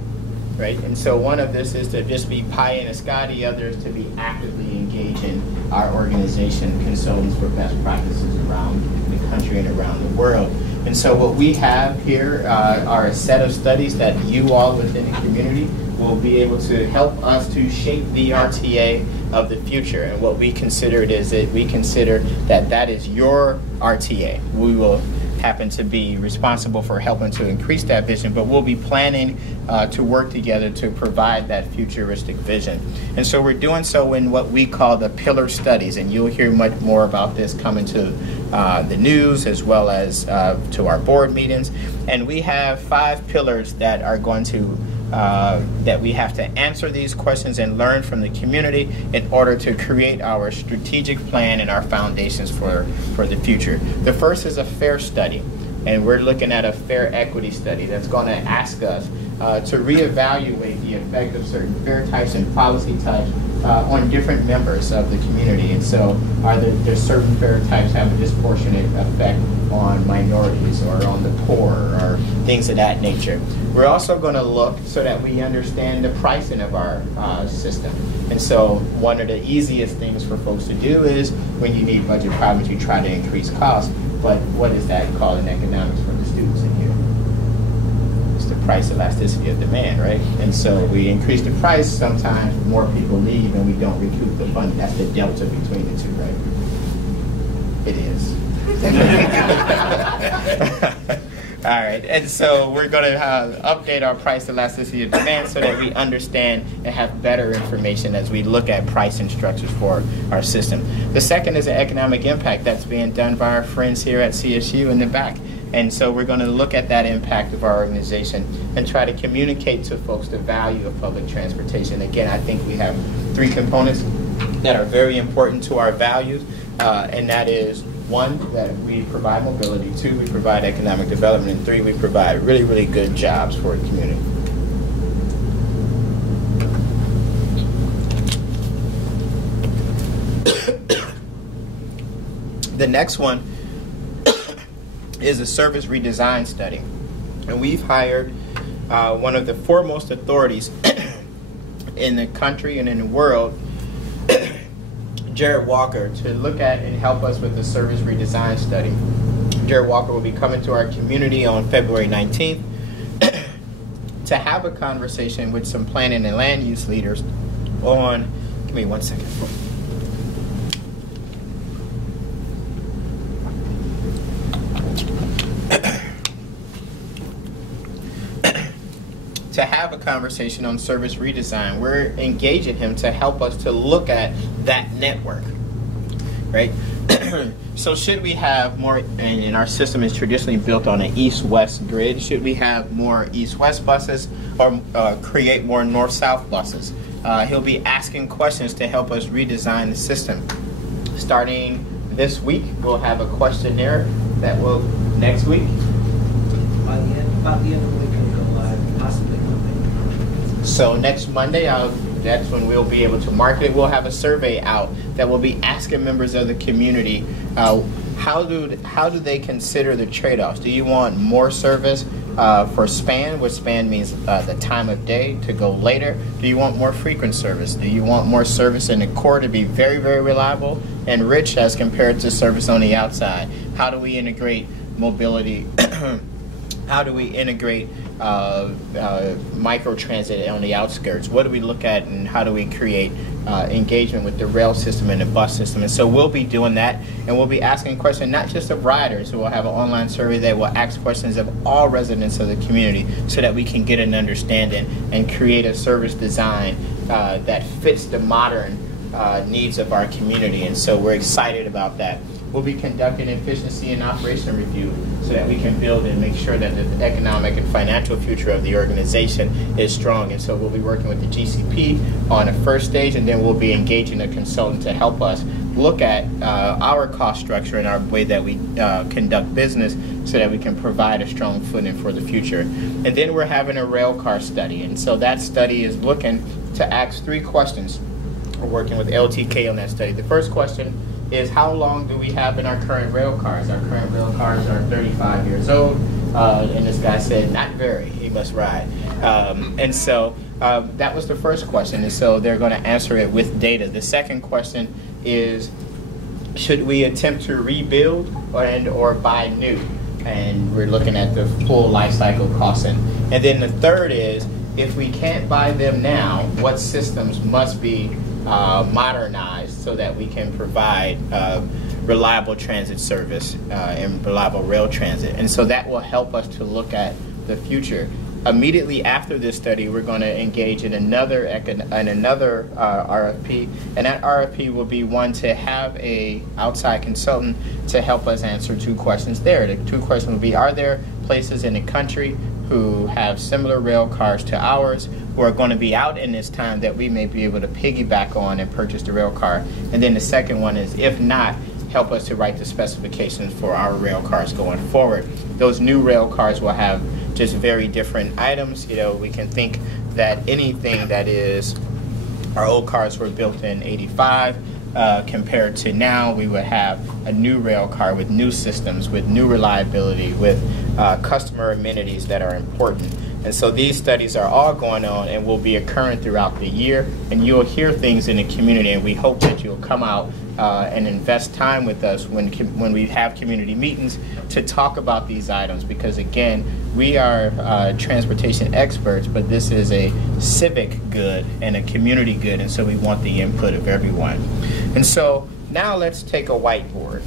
right? And so one of this is to just be pie in the sky, the other is to be actively engaging our organization, consultants for best practices around the country and around the world. And so what we have here are a set of studies that you all within the community will be able to help us to shape the RTA of the future. And what we consider it is that we consider that that is your RTA. We will happen to be responsible for helping to increase that vision, but we'll be planning to work together to provide that futuristic vision. And so we're doing so in what we call the pillar studies, and you'll hear much more about this coming to the news as well as to our board meetings. And we have 5 pillars that are going to that we have to answer these questions and learn from the community in order to create our strategic plan and our foundations for the future. The first is a fair study, and we're looking at a fair equity study that's going to ask us to reevaluate the effect of certain fare types and policy types on different members of the community. And so there's certain fare types have a disproportionate effect on minorities or on the poor or things of that nature. We're also going to look so that we understand the pricing of our system. And so one of the easiest things for folks to do is when you need budget problems, you try to increase costs. But what is that called in economics for the students in here? It's the price elasticity of demand, right? And so we increase the price, sometimes more people leave and we don't recoup the funding. That's the delta between the two, right? It is. right, and so we're going to update our price elasticity of demand so that we understand and have better information as we look at pricing structures for our system. The second is the economic impact that's being done by our friends here at CSU in the back. And so we're going to look at that impact of our organization and try to communicate to folks the value of public transportation. Again, I think we have three components that are very important to our values, and that is, one, that we provide mobility, two, we provide economic development, and three, we provide really, really good jobs for the community. The next one is a service redesign study. And we've hired one of the foremost authorities in the country and in the world, Jared Walker, to look at and help us with the service redesign study. Jared Walker will be coming to our community on February 19th to have a conversation with some planning and land use leaders on, give me 1 second. To have a conversation on service redesign. We're engaging him to help us to look at that network, right? So should we have more, and our system is traditionally built on an east-west grid, should we have more east-west buses or create more north-south buses? He'll be asking questions to help us redesign the system. Starting this week, we'll have a questionnaire that will, next week, About the end of the week, it'll go live, possibly Monday. so next Monday, that's when we'll be able to market it. We'll have a survey out that will be asking members of the community, how do they consider the trade-offs? Do you want more service for span, which span means the time of day, to go later? Do you want more frequent service? Do you want more service in the core to be very, very reliable and rich as compared to service on the outside? How do we integrate mobility? How do we integrate microtransit on the outskirts? What do we look at, and how do we create engagement with the rail system and the bus system? And so we'll be doing that, and we'll be asking questions not just of riders. We'll have an online survey that will ask questions of all residents of the community so that we can get an understanding and create a service design that fits the modern needs of our community. And so we're excited about that. We'll be conducting efficiency and operation review so that we can build and make sure that the economic and financial future of the organization is strong. And so we'll be working with the GCP on a first stage, and then we'll be engaging a consultant to help us look at our cost structure and our way that we conduct business so that we can provide a strong footing for the future. And then we're having a rail car study. And so that study is looking to ask three questions. We're working with LTK on that study. The first question is, how long do we have in our current rail cars? Our current rail cars are 35 years old, and this guy said, not very, he must ride. And so that was the first question, and so they're going to answer it with data. The second question is, should we attempt to rebuild or buy new? And we're looking at the full life cycle costing. And then the third is, if we can't buy them now, what systems must be modernized so that we can provide reliable transit service and reliable rail transit. And so that will help us to look at the future. Immediately after this study, we're going to engage in another RFP, and that RFP will be one to have a outside consultant to help us answer two questions there. The two questions will be, are there places in the country who have similar rail cars to ours, who are going to be out in this time that we may be able to piggyback on and purchase the rail car? And then the second one is, if not, help us to write the specifications for our rail cars going forward. Those new rail cars will have just very different items. You know, we can think that anything that is, our old cars were built in '85, compared to now, we would have a new rail car with new systems, with new reliability, with customer amenities that are important. And so these studies are all going on and will be occurring throughout the year, and you'll hear things in the community, and we hope that you'll come out and invest time with us when we have community meetings to talk about these items, because again, we are transportation experts, but this is a civic good and a community good, and so we want the input of everyone. And so now let's take a whiteboard.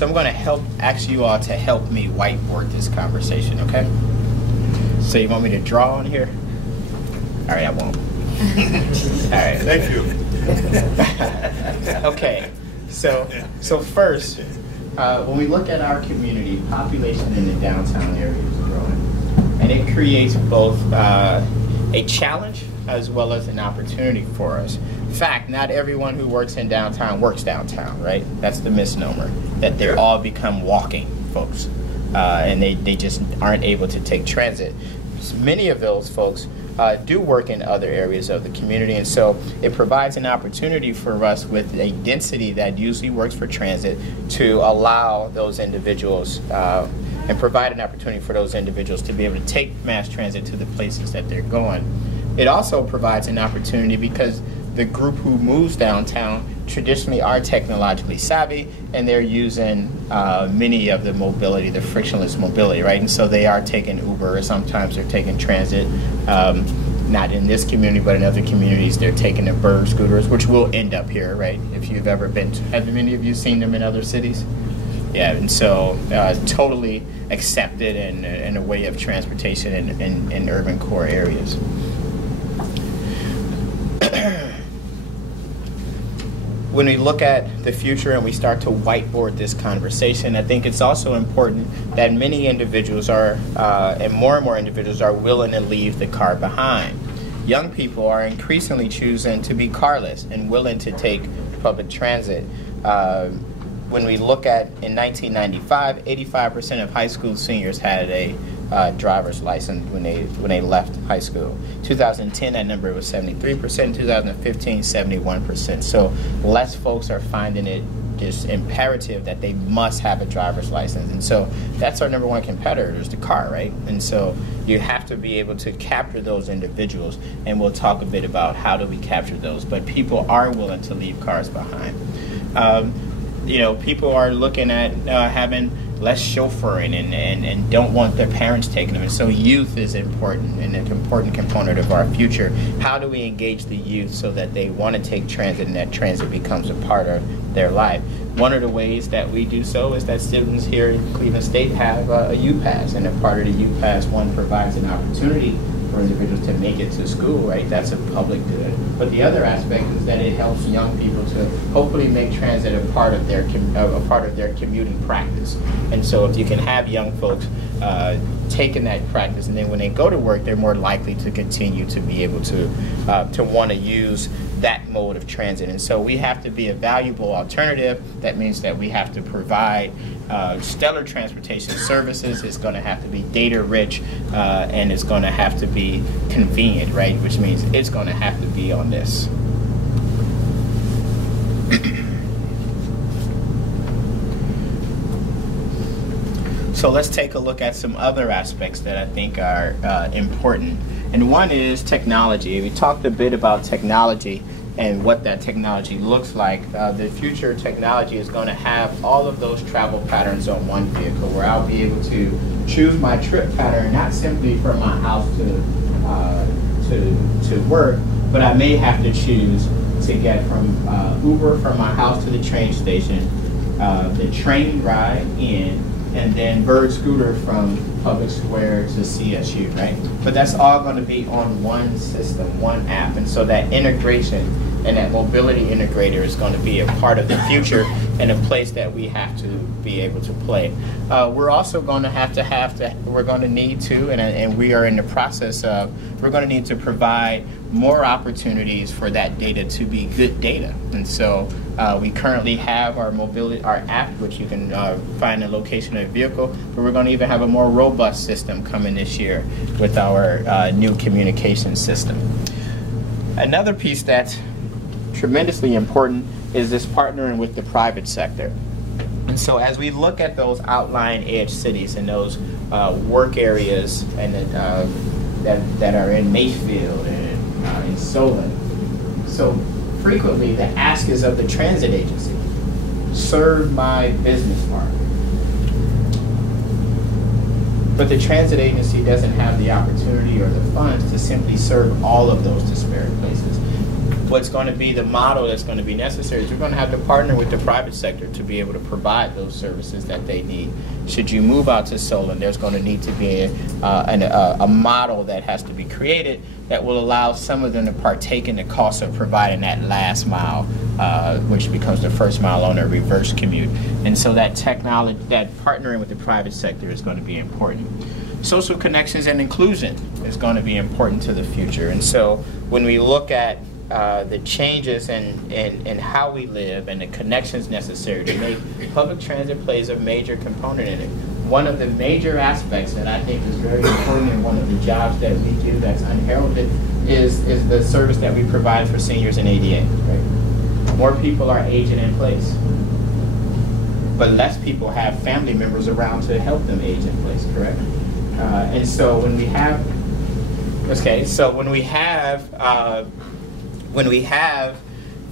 So I'm going to ask you all to help me whiteboard this conversation, okay? So you want me to draw on here? All right, I won't. All right. Thank you. Okay, so first, when we look at our community, population in the downtown area is growing, and it creates both a challenge as well as an opportunity for us. In fact, not everyone who works in downtown works downtown, right? That's the misnomer, that they all become walking folks, and they just aren't able to take transit. So many of those folks do work in other areas of the community, and so it provides an opportunity for us with a density that usually works for transit to allow those individuals and provide an opportunity for those individuals to be able to take mass transit to the places that they're going. It also provides an opportunity because the group who moves downtown traditionally are technologically savvy, and they're using many of the mobility, the frictionless mobility, right? And so they are taking Uber, or sometimes they're taking transit. Not in this community, but in other communities, they're taking the bird scooters, which will end up here, right? If you've ever been to, have many of you seen them in other cities? Yeah, and so totally accepted and a way of transportation in urban core areas. When we look at the future and we start to whiteboard this conversation, I think it's also important that many individuals are, and more individuals are willing to leave the car behind. Young people are increasingly choosing to be carless and willing to take public transit. When we look at, in 1995, 85% of high school seniors had a driver's license when they left high school. 2010, that number was 73%. 2015, 71%. So less folks are finding it just imperative that they must have a driver's license. And so that's our number one competitor, is the car, right? And so you have to be able to capture those individuals, and we'll talk a bit about how do we capture those. But people are willing to leave cars behind. You know, people are looking at having less chauffeuring and don't want their parents taking them. And so youth is important and an important component of our future. How do we engage the youth so that they want to take transit and that transit becomes a part of their life? One of the ways that we do so is that students here in Cleveland State have a U-Pass, and a part of the U-Pass, one, provides an opportunity for individuals to make it to school, right? That's a public good. But the other aspect is that it helps young people to hopefully make transit a part of their commuting practice. And so if you can have young folks taking that practice, and then when they go to work, they're more likely to continue to be able to want to use that mode of transit. And so we have to be a valuable alternative. That means that we have to provide stellar transportation services. It's going to have to be data rich, and it's going to have to be convenient, right? Which means it's going to have to be on this. So let's take a look at some other aspects that I think are important. And one is technology. We talked a bit about technology and what that technology looks like. The future technology is going to have all of those travel patterns on one vehicle, where I'll be able to choose my trip pattern, not simply from my house to work, but I may have to choose to get from Uber from my house to the train station, the train ride in, and then bird scooter from Public Square to CSU, right? But that's all going to be on one system, one app. And so that integration and that mobility integrator is going to be a part of the future and a place that we have to be able to play. We're also going to we're going to need to, and we are in the process of, we're going to need to provide more opportunities for that data to be good data. And so we currently have our app, which you can find the location of the vehicle, but we're going to even have a more robust system coming this year with our new communication system. Another piece that's tremendously important is this partnering with the private sector. And so as we look at those outlying edge cities and those work areas and that are in Mayfield and in Solon, so frequently the ask is of the transit agency, serve my business park. But the transit agency doesn't have the opportunity or the funds to simply serve all of those disparate places. what's going to be the model that's going to be necessary is we're going to have to partner with the private sector to be able to provide those services that they need. Should you move out to solar, there's going to need to be a model that has to be created that will allow some of them to partake in the cost of providing that last mile, which becomes the first mile on a reverse commute. And so that technology, that partnering with the private sector is going to be important. Social connections and inclusion is going to be important to the future. And so when we look at the changes in how we live and the connections necessary to make public transit plays a major component in it. One of the major aspects that I think is very important in one of the jobs that we do that's unheralded is the service that we provide for seniors in ADA. Right? More people are aging in place, but less people have family members around to help them age in place, correct? And so when we have, when we have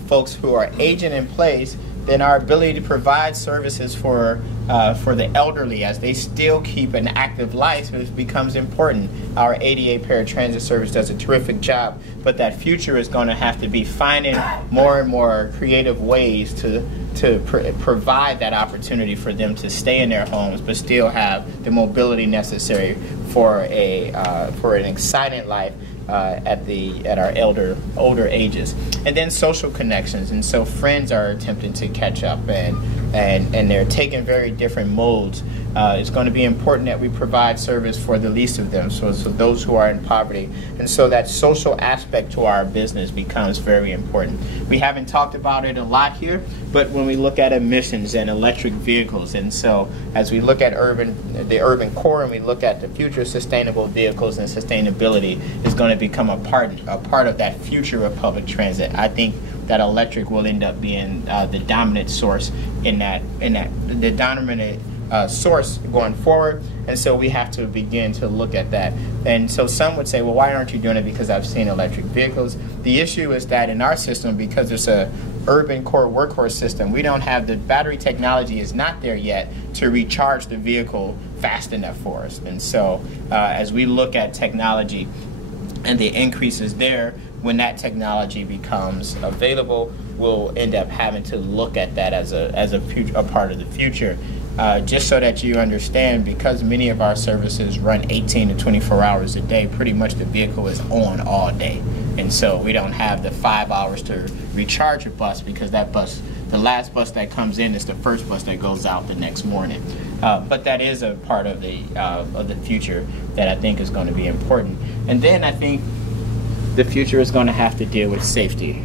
folks who are aging in place, then our ability to provide services for the elderly as they still keep an active life becomes important. Our ADA paratransit service does a terrific job, but that future is going to have to be finding more and more creative ways to provide that opportunity for them to stay in their homes but still have the mobility necessary for an exciting life at our older ages. And then social connections, and so friends are attempting to catch up, and they're taking very different modes. It's going to be important that we provide service for the least of them, so those who are in poverty. And so that social aspect to our business becomes very important. We haven't talked about it a lot here, but when we look at emissions and electric vehicles, and so as we look at the urban core and we look at the future sustainable vehicles and sustainability is going to become a part of that future of public transit. I think that electric will end up being the dominant source the dominant source going forward, and so we have to begin to look at that. And so some would say, well, why aren't you doing it? Because I've seen electric vehicles. The issue is that in our system, because it's a urban core workhorse system, we don't have the battery technology is not there yet to recharge the vehicle fast enough for us. And so as we look at technology and the increases there, when that technology becomes available, we'll end up having to look at that as a part of the future. Just so that you understand, because many of our services run 18 to 24 hours a day, pretty much the vehicle is on all day. And so we don't have the 5 hours to recharge a bus, because that bus, the last bus that comes in is the first bus that goes out the next morning. But that is a part of the future that I think is going to be important. And then I think the future is going to have to deal with safety.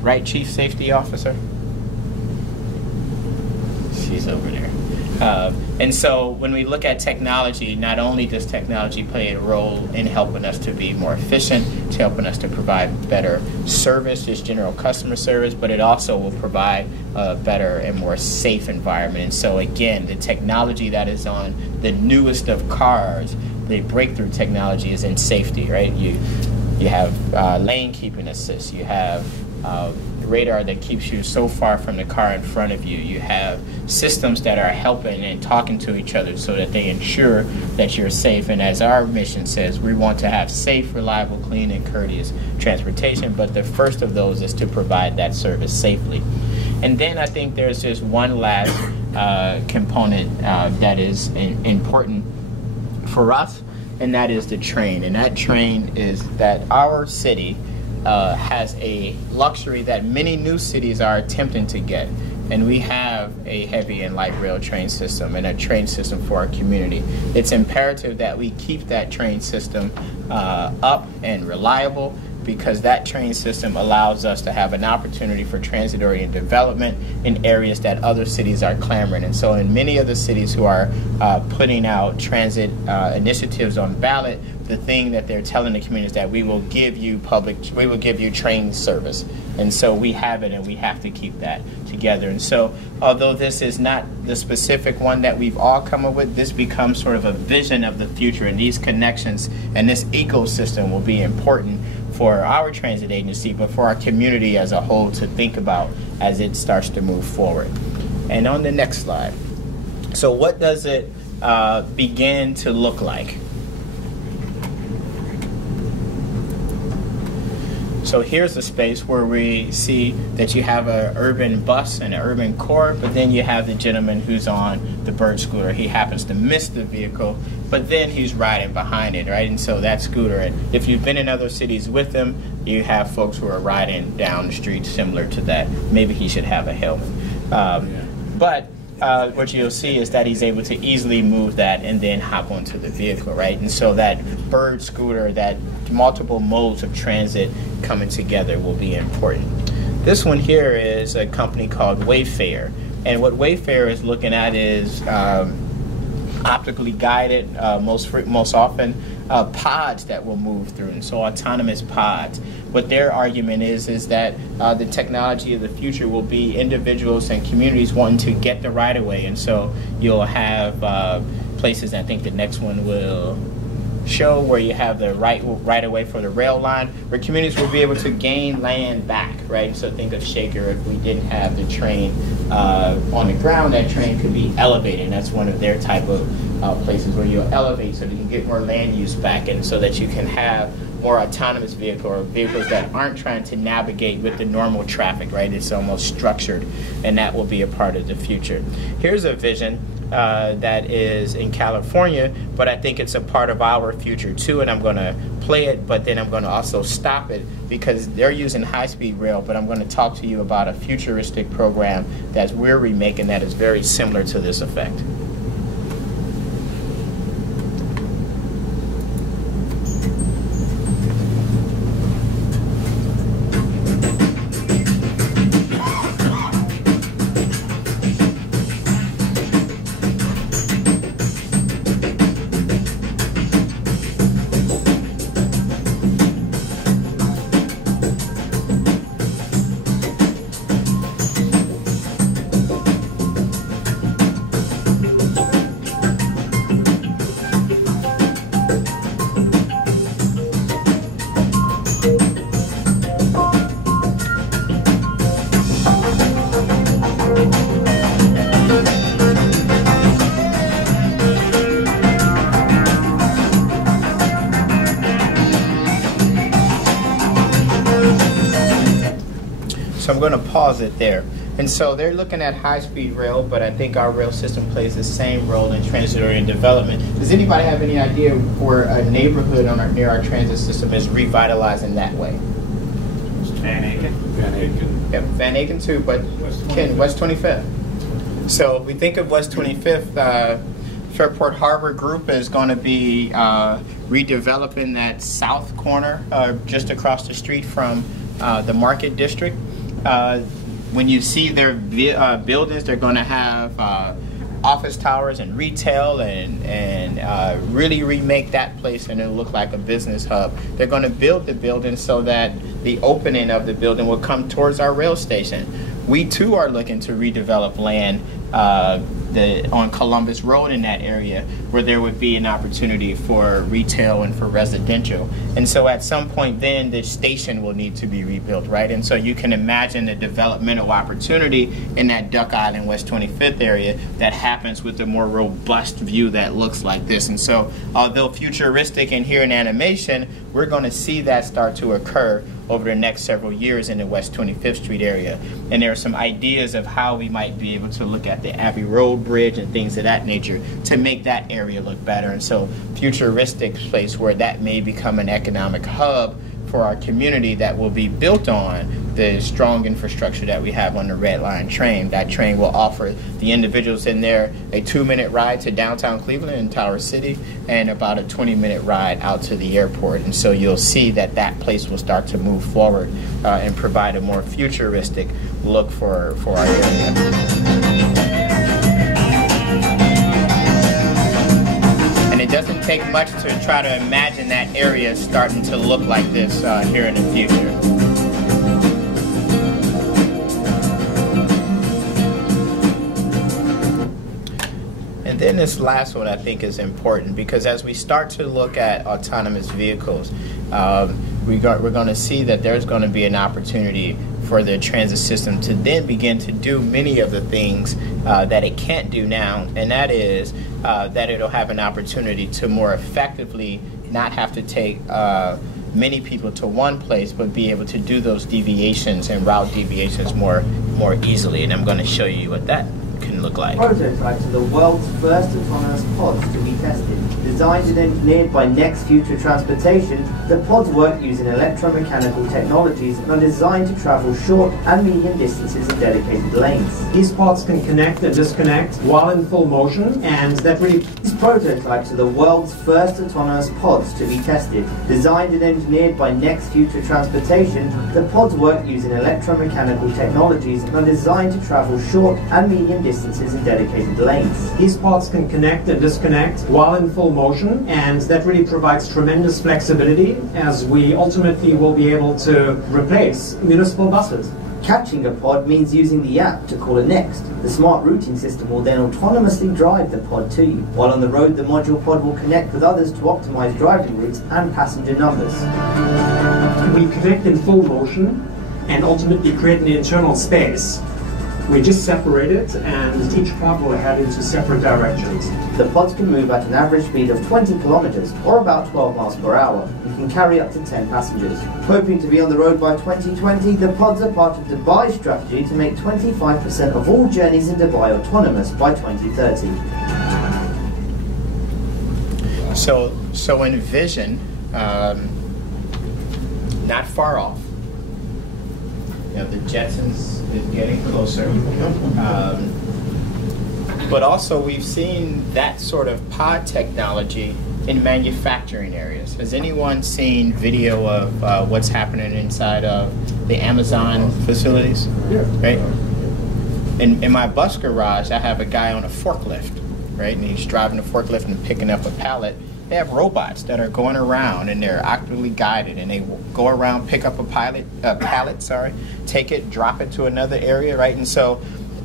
Right, Chief Safety Officer? She's over there. And so when we look at technology, not only does technology play a role in helping us to be more efficient, to helping us to provide better service, just general customer service, but it also will provide a better and more safe environment. And so again, the technology that is on the newest of cars, the breakthrough technology is in safety, right? You have lane keeping assist, you have radar that keeps you so far from the car in front of you. You have systems that are helping and talking to each other so that they ensure that you're safe. And as our mission says, we want to have safe, reliable, clean, and courteous transportation. But the first of those is to provide that service safely. And then I think there's just one last component that is important for us, and that is the train. And that train is that our city has a luxury that many new cities are attempting to get. And we have a heavy and light rail train system and a train system for our community. It's imperative that we keep that train system up and reliable, because that train system allows us to have an opportunity for transit-oriented development in areas that other cities are clamoring. And so in many of the cities who are putting out transit initiatives on ballot, the thing that they're telling the community is that we will give you train service. And so we have it, and we have to keep that together. And so although this is not the specific one that we've all come up with, this becomes sort of a vision of the future, and these connections and this ecosystem will be important for our transit agency, but for our community as a whole to think about as it starts to move forward. And on the next slide, so what does it begin to look like? So here's a space where we see that you have an urban bus and an urban core, but then you have the gentleman who's on the bird scooter. He happens to miss the vehicle, but then he's riding behind it, right? And so that scooter, and if you've been in other cities with him, you have folks who are riding down the street similar to that. Maybe he should have a helmet. But what you'll see is that he's able to easily move that and then hop onto the vehicle, right? And so that bird scooter, that multiple modes of transit coming together will be important. This one here is a company called Wayfair. And what Wayfair is looking at is optically guided, most often, pods that will move through, and so autonomous pods. What their argument is that the technology of the future will be individuals and communities wanting to get the right of way, and so you'll have places, and I think the next one will show, where you have the right of way for the rail line, where communities will be able to gain land back, right? So think of Shaker. If we didn't have the train on the ground, that train could be elevated. That's one of their type of places where you'll elevate so that you can get more land use back, and so that you can have more autonomous vehicles, or vehicles that aren't trying to navigate with the normal traffic, right? It's almost structured, and that will be a part of the future. Here's a vision that is in California, but I think it's a part of our future too, and I'm going to play it, but then I'm going to also stop it because they're using high-speed rail, but I'm going to talk to you about a futuristic program that we're remaking that is very similar to this effect. So I'm going to pause it there. And so they're looking at high-speed rail, but I think our rail system plays the same role in transit-oriented development. Does anybody have any idea where a neighborhood near our transit system is revitalized in that way? Van Aken. Van Aken. Yep, Van Aken too, but West 25th. So we think of West 25th, Fairport Harbor Group is going to be redeveloping that south corner just across the street from the Market District. When you see their buildings, they're going to have office towers and retail, and really remake that place, and it'll look like a business hub. They're going to build the building so that the opening of the building will come towards our rail station. We too are looking to redevelop land on Columbus Road in that area, where there would be an opportunity for retail and for residential. And so at some point then the station will need to be rebuilt, right? And so you can imagine the developmental opportunity in that Duck Island, West 25th area that happens with a more robust view that looks like this. And so although futuristic and here in animation, we're going to see that start to occur over the next several years in the West 25th Street area. And there are some ideas of how we might be able to look at the Abbey Road Bridge and things of that nature to make that area look better. And so futuristic place where that may become an economic hub for our community that will be built on the strong infrastructure that we have on the Red Line train. That train will offer the individuals in there a 2-minute ride to downtown Cleveland and Tower City, and about a 20-minute ride out to the airport. And so you'll see that that place will start to move forward and provide a more futuristic look for our area. It doesn't take much to try to imagine that area starting to look like this here in the future. And then this last one I think is important, because as we start to look at autonomous vehicles, we're going to see that there's going to be an opportunity for the transit system to then begin to do many of the things that it can't do now, and that is that it'll have an opportunity to more effectively not have to take many people to one place, but be able to do those deviations and route deviations more easily. And I'm going to show you what that can look like. Prototypes are the world's first autonomous pods to be tested. Designed and engineered by Next Future Transportation, the pods work using electromechanical technologies and are designed to travel short and medium distances in dedicated lanes. These pods can connect and disconnect while in full motion, and that really... These prototypes are the world's first autonomous pods to be tested. Designed and engineered by Next Future Transportation, the pods work using electromechanical technologies and are designed to travel short and medium distances in dedicated lanes. These pods can connect and disconnect while in full motion, and that really provides tremendous flexibility as we ultimately will be able to replace municipal buses. Catching a pod means using the app to call a Next. The smart routing system will then autonomously drive the pod to you. While on the road, the module pod will connect with others to optimize driving routes and passenger numbers. We connect in full motion and ultimately create an internal space. We just separate it, and each pod will head into separate directions. The pods can move at an average speed of 20 kilometers, or about 12 miles per hour, and can carry up to 10 passengers. Hoping to be on the road by 2020, the pods are part of Dubai's strategy to make 25% of all journeys in Dubai autonomous by 2030. So envision, not far off, you know, the Jetsons is getting closer. But also we've seen that sort of pod technology in manufacturing areas. Has anyone seen video of what's happening inside of the Amazon facilities? Yeah. Right? In my bus garage, I have a guy on a forklift, right? And he's driving a forklift and picking up a pallet. They have robots that are going around, and they're actively guided, and they will go around, pick up a pallet, take it, drop it to another area, right? And so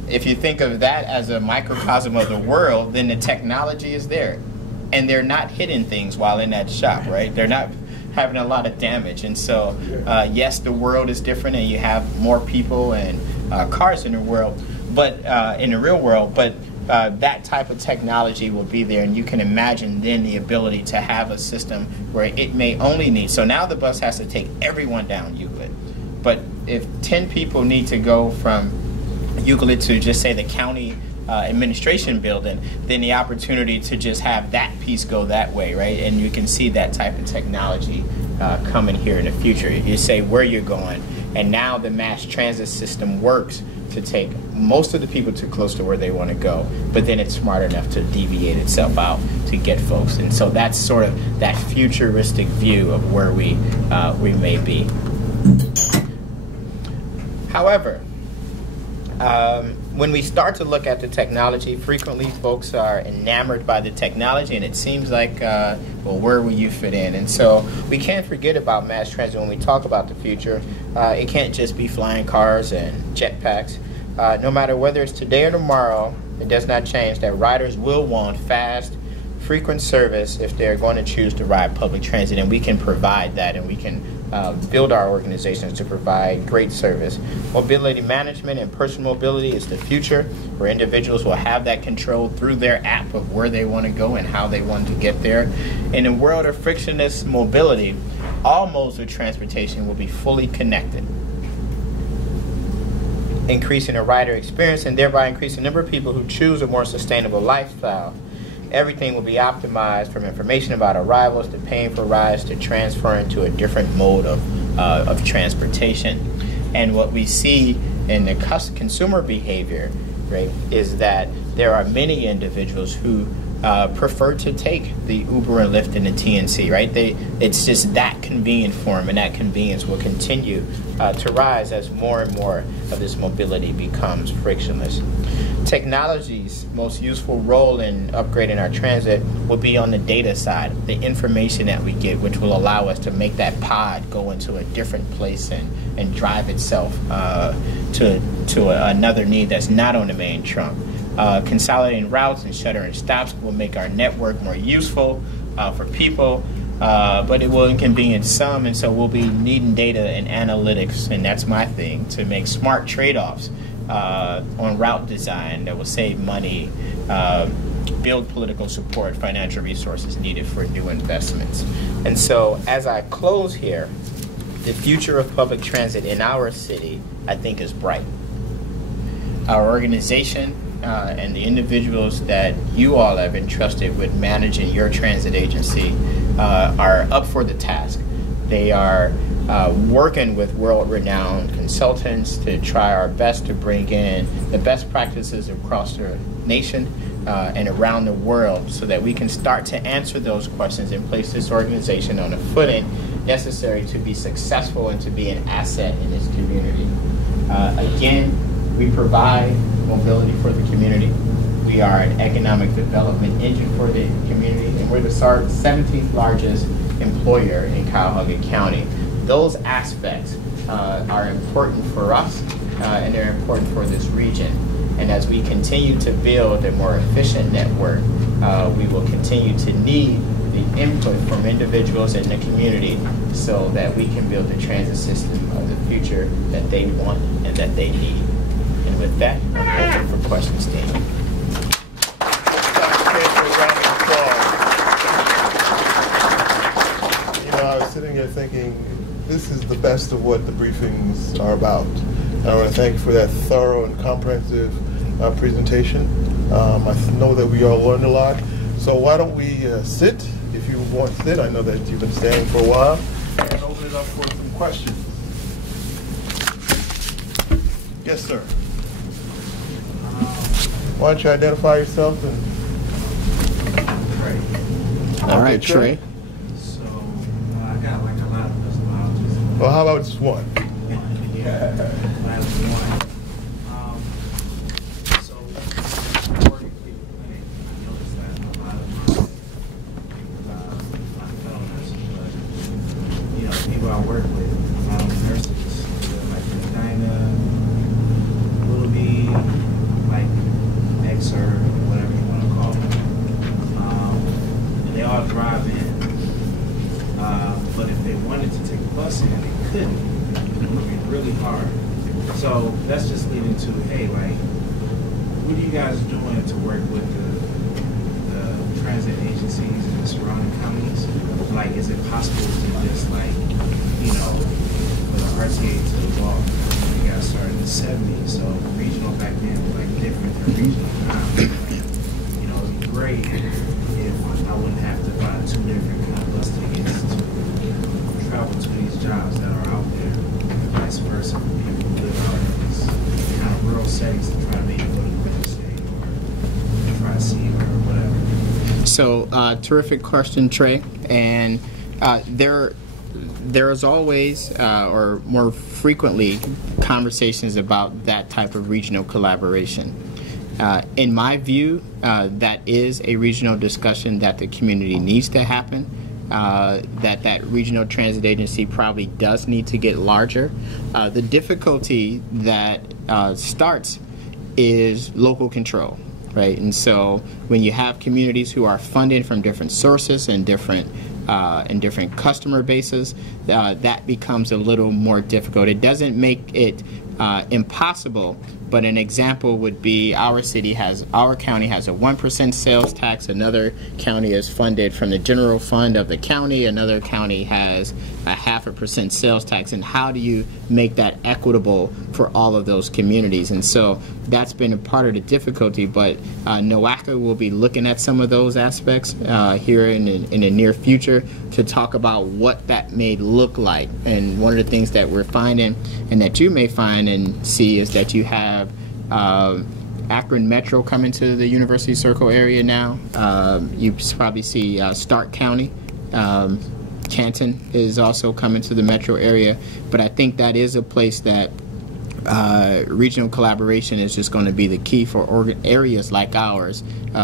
if you think of that as a microcosm of the world, then the technology is there. And they're not hitting things while in that shop, right? They're not having a lot of damage. And so, yes, the world is different, and you have more people and cars in the world, but in the real world, but that type of technology will be there, and you can imagine then the ability to have a system where it may only need, so now the bus has to take everyone down Euclid. But if 10 people need to go from Euclid to just say the county administration building, then the opportunity to just have that piece go that way, right? And you can see that type of technology coming here in the future. You say where you're going, and now the mass transit system works to take most of the people too close to where they want to go, but then it's smart enough to deviate itself out to get folks. And so that's sort of that futuristic view of where we may be. However, when we start to look at the technology, frequently folks are enamored by the technology, and it seems like, well, where will you fit in? And so we can't forget about mass transit when we talk about the future. It can't just be flying cars and jetpacks. No matter whether it's today or tomorrow, it does not change that riders will want fast, frequent service if they're going to choose to ride public transit, and we can provide that, and we can build our organizations to provide great service. Mobility management and personal mobility is the future, where individuals will have that control through their app of where they want to go and how they want to get there. In a world of frictionless mobility, all modes of transportation will be fully connected, increasing the rider experience and thereby increasing the number of people who choose a more sustainable lifestyle. Everything will be optimized, from information about arrivals to paying for rides to transferring to a different mode of transportation. And what we see in the consumer behavior, right, is that there are many individuals who prefer to take the Uber and Lyft and the TNC, right? It's just that convenient for them, and that convenience will continue to rise as more and more of this mobility becomes frictionless. Technology's most useful role in upgrading our transit will be on the data side, the information that we get, which will allow us to make that pod go into a different place and drive itself to another need that's not on the main trunk. Consolidating routes and shuttering stops will make our network more useful for people, but it will inconvenience some, and so we'll be needing data and analytics, and that's my thing, to make smart trade-offs on route design that will save money build political support, financial resources needed for new investments. And so as I close here, the future of public transit in our city, I think, is bright. Our organization and the individuals that you all have entrusted with managing your transit agency are up for the task. They are working with world-renowned consultants to try our best to bring in the best practices across the nation and around the world so that we can start to answer those questions and place this organization on a footing necessary to be successful and to be an asset in this community. Again, we provide mobility for the community. We are an economic development engine for the community, and we're the 17th largest employer in Cuyahoga County. Those aspects are important for us, and they're important for this region. And as we continue to build a more efficient network, we will continue to need the input from individuals in the community so that we can build the transit system of the future that they want and that they need. And with that, I'm open for questions, Dean. You know, I was sitting here thinking, this is the best of what the briefings are about. I want to thank you for that thorough and comprehensive presentation. I know that we all learned a lot. So why don't we sit, if you want to sit. I know that you've been standing for a while. And open it up for some questions. Yes, sir. Why don't you identify yourself and... Trey. All right, Trey. So, I got like a lot of personalities. Well, how about just one? Yeah, last one. So, working with the clinic, I noticed that a lot of my fellow nurses, but, you know, people I work with, a lot of nurses, like Medina, Willoughby, like Exer, whatever you want to call them. And they all drive in. But if they wanted to take a bus in, they couldn't. It would be really hard. So that's just leading to, hey, like, what are you guys doing to work with the transit agencies in the surrounding counties? Like, is it possible to just, like, you know, for the RTA to evolve? You guys started in the 70s, so regional back then was like different than regional now. You know, it'd be great if I wouldn't have to buy 2 different kind of bus tickets to travel to these jobs that are out there, and vice versa for people who live out in these kind of rural settings to try to maybe go to Green State or try to see or whatever. So, terrific question, Trey. And there's always, or more frequently, conversations about that type of regional collaboration. In my view, that is a regional discussion that the community needs to happen. That regional transit agency probably does need to get larger. The difficulty that starts is local control, right? And so when you have communities who are funded from different sources and different customer bases, that becomes a little more difficult. It doesn't make it impossible, but an example would be our county has a 1% sales tax, another county is funded from the general fund of the county, another county has a 0.5% sales tax, and how do you make that equitable for all of those communities? And so that's been a part of the difficulty, but NOACA will be looking at some of those aspects here in the near future to talk about what that may look like. And one of the things that we're finding, and that you may find and see, is that you have Akron Metro coming to the University Circle area now. You probably see Stark County. Canton is also coming to the metro area, but I think that is a place that regional collaboration is just going to be the key for areas like ours,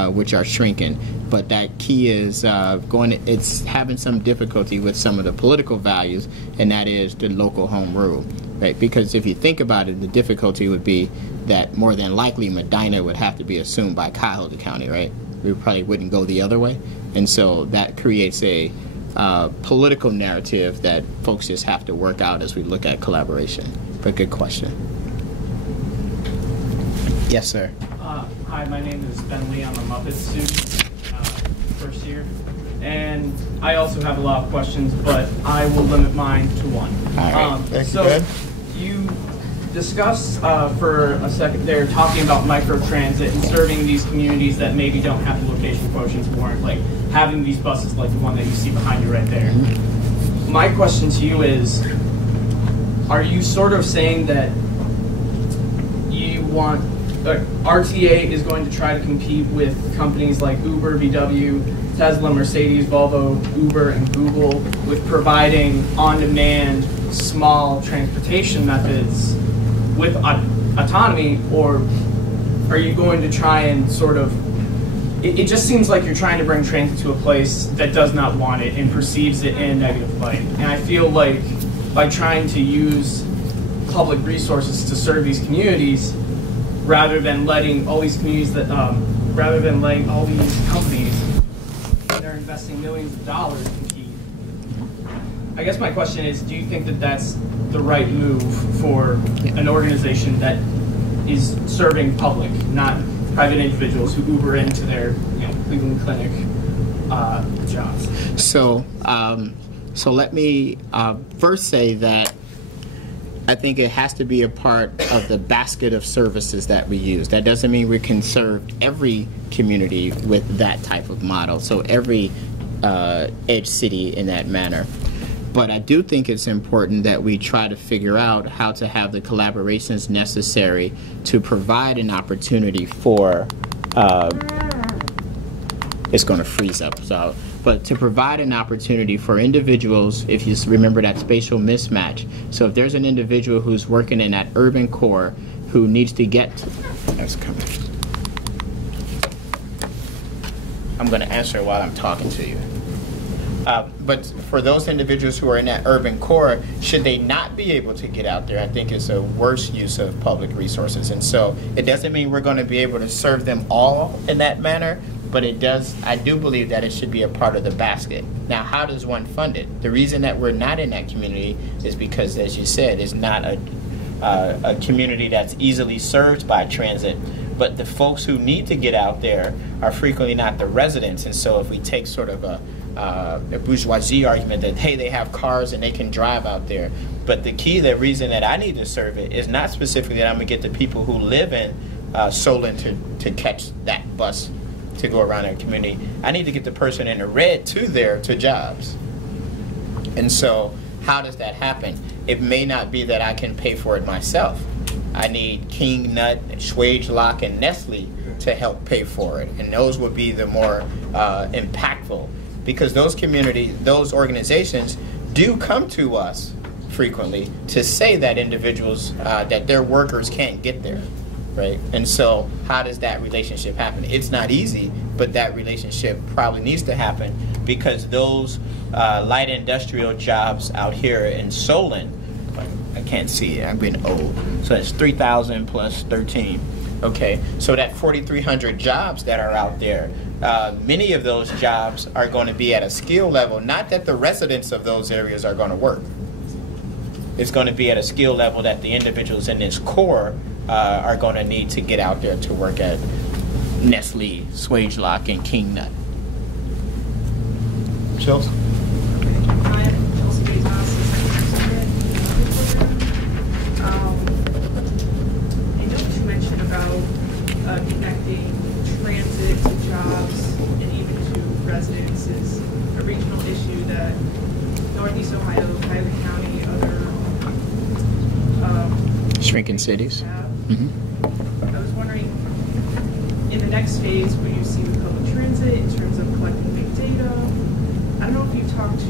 which are shrinking. But that key is it's having some difficulty with some of the political values, and that is the local home rule, right? Because if you think about it, the difficulty would be that more than likely Medina would have to be assumed by Cuyahoga County, right? We probably wouldn't go the other way, and so that creates a political narrative that folks just have to work out as we look at collaboration. But good question. Yes, sir. Hi, my name is Ben Lee. I'm a Muppet student, first year. And I also have a lot of questions, but I will limit mine to one. All right. So you discussed for a second there talking about microtransit and serving these communities that maybe don't have the location quotients warrant, like having these buses like the one that you see behind you right there. My question to you is, are you sort of saying that you want RTA is going to try to compete with companies like Uber, VW, Tesla, Mercedes, Volvo, Uber, and Google with providing on-demand small transportation methods with autonomy, or are you going to try and sort of, it just seems like you're trying to bring transit to a place that does not want it and perceives it in a negative light. And I feel like by trying to use public resources to serve these communities, rather than letting all these communities that, rather than letting all these companies that are investing millions of dollars compete. I guess my question is, do you think that that's the right move for an organization that is serving public, not private individuals who Uber into their, Cleveland Clinic jobs? So let me first say that I think it has to be a part of the basket of services that we use. That doesn't mean we can serve every community with that type of model, so every edge city in that manner. But I do think it's important that we try to figure out how to have the collaborations necessary to provide an opportunity for, it's going to freeze up, so, but to provide an opportunity for individuals, if you remember that spatial mismatch. So if there's an individual who's working in that urban core who needs to get to, that's coming. I'm going to answer while I'm talking to you. But for those individuals who are in that urban core, should they not be able to get out there, I think it's a worse use of public resources. And so it doesn't mean we're going to be able to serve them all in that manner, but it does, I do believe that it should be a part of the basket. Now, how does one fund it? The reason that we're not in that community is because, as you said, it's not a community that's easily served by transit. But the folks who need to get out there are frequently not the residents. And so if we take sort of a bourgeoisie argument that, hey, they have cars and they can drive out there. But the key, the reason that I need to serve it is not specifically that I'm going to get the people who live in Solon to catch that bus to go around their community. I need to get the person in the red to jobs. And so how does that happen? It may not be that I can pay for it myself. I need King Nut, Schwage Lock, and Nestle to help pay for it. And those would be the more impactful, because those communities, those organizations do come to us frequently to say that individuals, that their workers can't get there, right? And so how does that relationship happen? It's not easy, but that relationship probably needs to happen, because those light industrial jobs out here in Solon, I can't see it, I've been old, so that's 3,000 plus 13. Okay, so that 4,300 jobs that are out there, many of those jobs are going to be at a skill level, not that the residents of those areas are going to work. It's going to be at a skill level that the individuals in this core are going to need to get out there to work at Nestle, Swage Lock, and King Nut. Chelsea? Connecting transit to jobs and even to residents is a regional issue that Northeast Ohio, Cuyahoga County, other shrinking cities have. I was wondering, in the next phase, will you see with public transit in terms of collecting big data? I don't know if you talked to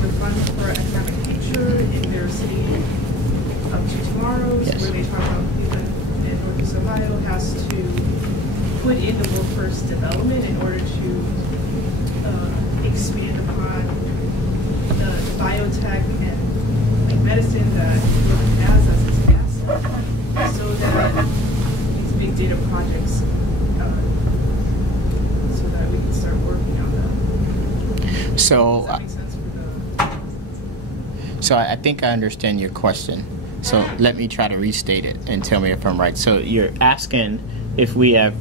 the Fund for Economic Future in their city up to tomorrow's, yes, where they talk about Cleveland and Northeast Ohio has to put in the workforce development in order to expand upon the biotech and medicine that Cleveland has as its asset, so that these big data projects, so that we can start working on them. So, does that make sense for the... So I think I understand your question. So let me try to restate it and tell me if I'm right. So you're asking if we have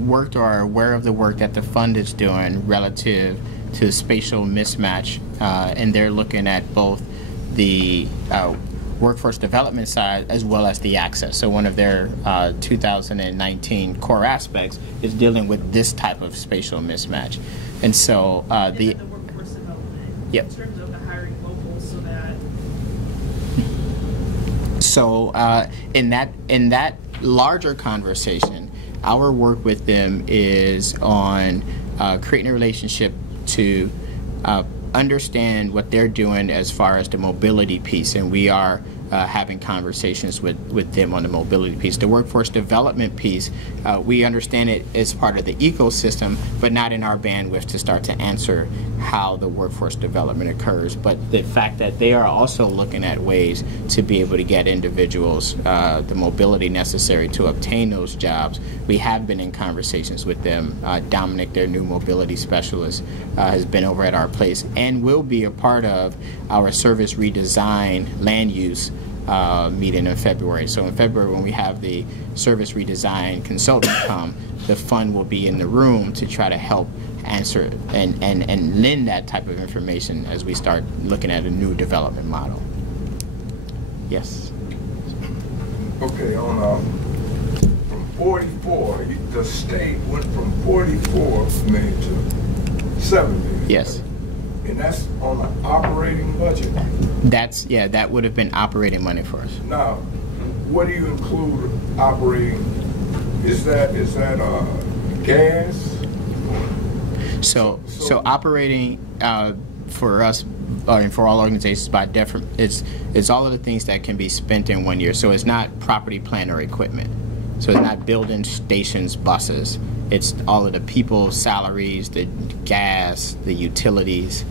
worked or are aware of the work that the fund is doing relative to spatial mismatch, and they're looking at both the workforce development side as well as the access. So one of their 2019 core aspects is dealing with this type of spatial mismatch. And so the workforce development, yep. in terms of the hiring locals, so that. So in that larger conversation, our work with them is on creating a relationship to understand what they're doing as far as the mobility piece, and we are having conversations with them on the mobility piece. The workforce development piece, we understand it as part of the ecosystem, but not in our bandwidth to start to answer how the workforce development occurs. But the fact that they are also looking at ways to be able to get individuals the mobility necessary to obtain those jobs, we have been in conversations with them. Dominic, their new mobility specialist, has been over at our place and will be a part of our service redesign land use meeting in February. So in February, when we have the service redesign consultant come, the fund will be in the room to try to help answer and lend that type of information as we start looking at a new development model. Yes. Okay, on from 44, the state went from 44 million to 7 million. Yes. And that's on the operating budget. That would have been operating money for us. Now, what do you include operating? Is that gas? So operating for us, and for all organizations by different, it's all of the things that can be spent in 1 year. So it's not property, plant, or equipment. So it's not building stations, buses. It's all of the people, salaries, the gas, the utilities,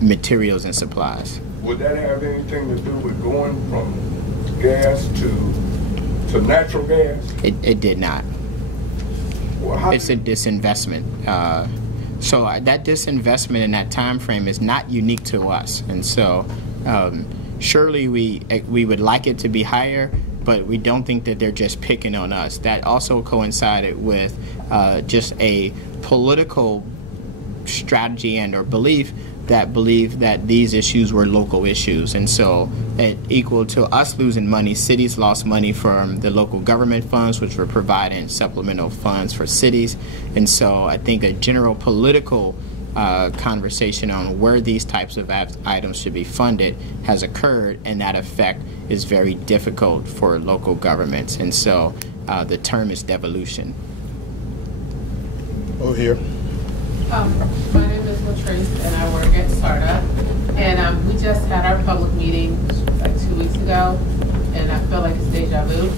materials, and supplies. Would that have anything to do with going from gas to natural gas? It did not. Well, it's a disinvestment. So that disinvestment in that time frame is not unique to us. And so surely we would like it to be higher, but we don't think that they're just picking on us. That also coincided with just a political strategy and or belief that these issues were local issues. And so it equal to us losing money, cities lost money from the local government funds, which were providing supplemental funds for cities. And so I think a general political conversation on where these types of items should be funded has occurred, and that effect is very difficult for local governments. And so the term is devolution. Oh, here. My name is Latrice, and I work at Startup. And we just had our public meeting like 2 weeks ago, and I feel like it's deja vu.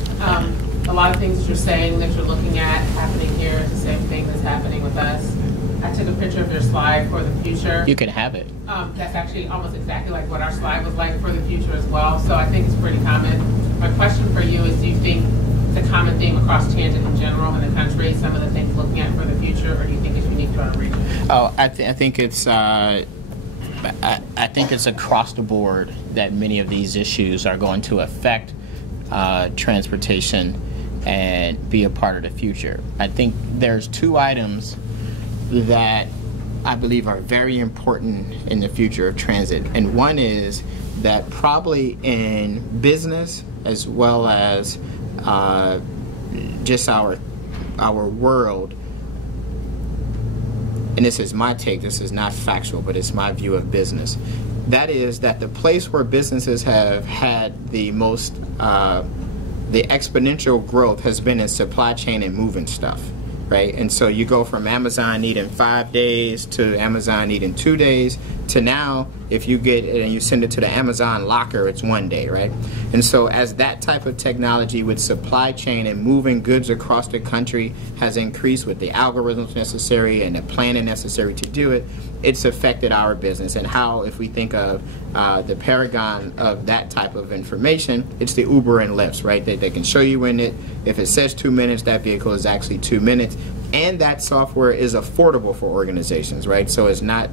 A lot of things that you're saying that you're looking at happening here is the same thing that's happening with us. I took a picture of your slide for the future. You can have it. That's actually almost exactly like what our slide was like for the future as well, so I think it's pretty common. My question for you is, do you think it's a common theme across transit in general in the country, some of the things looking at for the future, or do you think it's unique to our region? Oh, I think it's I think it's across the board that many of these issues are going to affect transportation and be a part of the future. I think there's two items that I believe are very important in the future of transit, and one is that probably in business as well as just our world, and this is my take, this is not factual, but it's my view of business, that is that the place where businesses have had the most the exponential growth has been in supply chain and moving stuff, right? And so you go from Amazon needing 5 days to Amazon needing 2 days to now, if you get it and you send it to the Amazon locker, it's 1 day, right? And so as that type of technology with supply chain and moving goods across the country has increased with the algorithms necessary and the planning necessary to do it, it's affected our business. And how, if we think of the paragon of that type of information, it's the Uber and Lyfts, right? They can show you in it, if it says 2 minutes, that vehicle is actually 2 minutes. And that software is affordable for organizations, right? So it's not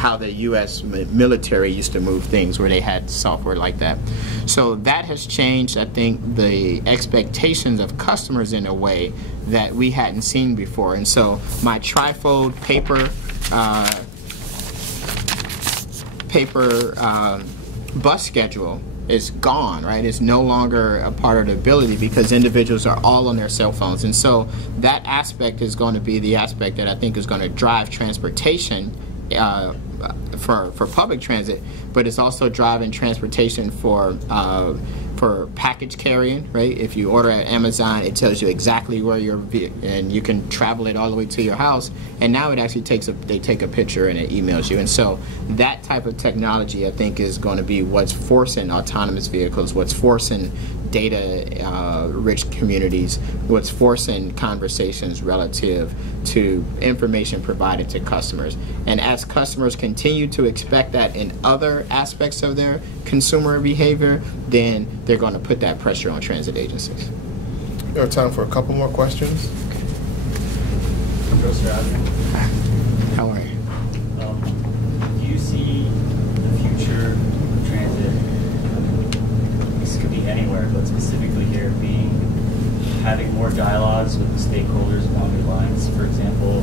how the U.S. military used to move things, where they had software like that. So that has changed, I think, the expectations of customers in a way that we hadn't seen before. And so my trifold paper bus schedule is gone, right? It's no longer a part of the ability because individuals are all on their cell phones. And so that aspect is going to be the aspect that I think is going to drive transportation for public transit, but it's also driving transportation for package carrying, right? If you order at Amazon, it tells you exactly where you're, and you can travel it all the way to your house. And now it actually they take a picture and it emails you. And so that type of technology, I think, is going to be what's forcing autonomous vehicles, what's forcing data-rich communities, what's forcing conversations relative to information provided to customers. And as customers continue to expect that in other aspects of their consumer behavior, then they're going to put that pressure on transit agencies. We have time for a couple more questions. How are you? Do you see the future of transit, this could be anywhere, but specifically here, having more dialogues with the stakeholders along your lines? For example,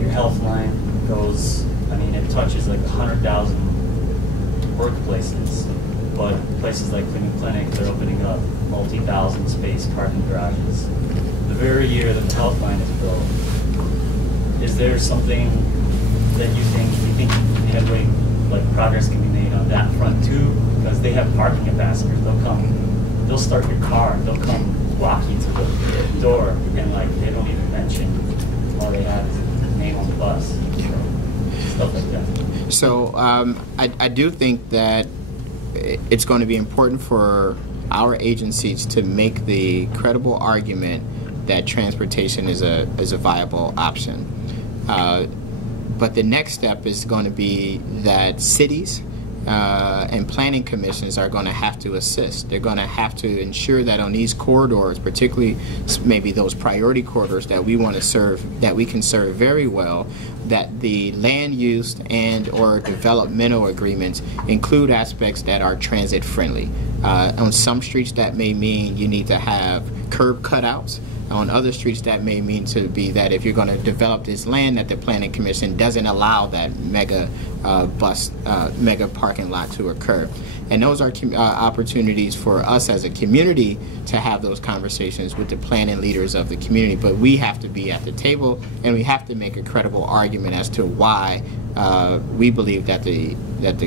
your health line goes, it touches like 100,000 workplaces, but places like Cleveland Clinic, they're opening up multi-thousand space parking garages. The very year that the health line is built, is there something that you think headway, like progress can be made on that front too? Because they have parking ambassadors. They'll start your car, they'll come walk you to the door, and they don't even mention all they have is the name on the bus. Stuff like that. So I do think that it's going to be important for our agencies to make the credible argument that transportation is a viable option. But the next step is going to be that cities and planning commissions are going to have to assist. They're going to have to ensure that on these corridors, particularly maybe those priority corridors that we want to serve, that we can serve very well, that the land use and or developmental agreements include aspects that are transit friendly. On some streets that may mean you need to have curb cutouts. On other streets that may mean to be that if you're going to develop this land, that the Planning Commission doesn't allow that mega parking lot to occur. And those are opportunities for us as a community to have those conversations with the planning leaders of the community. But we have to be at the table, and we have to make a credible argument as to why we believe that the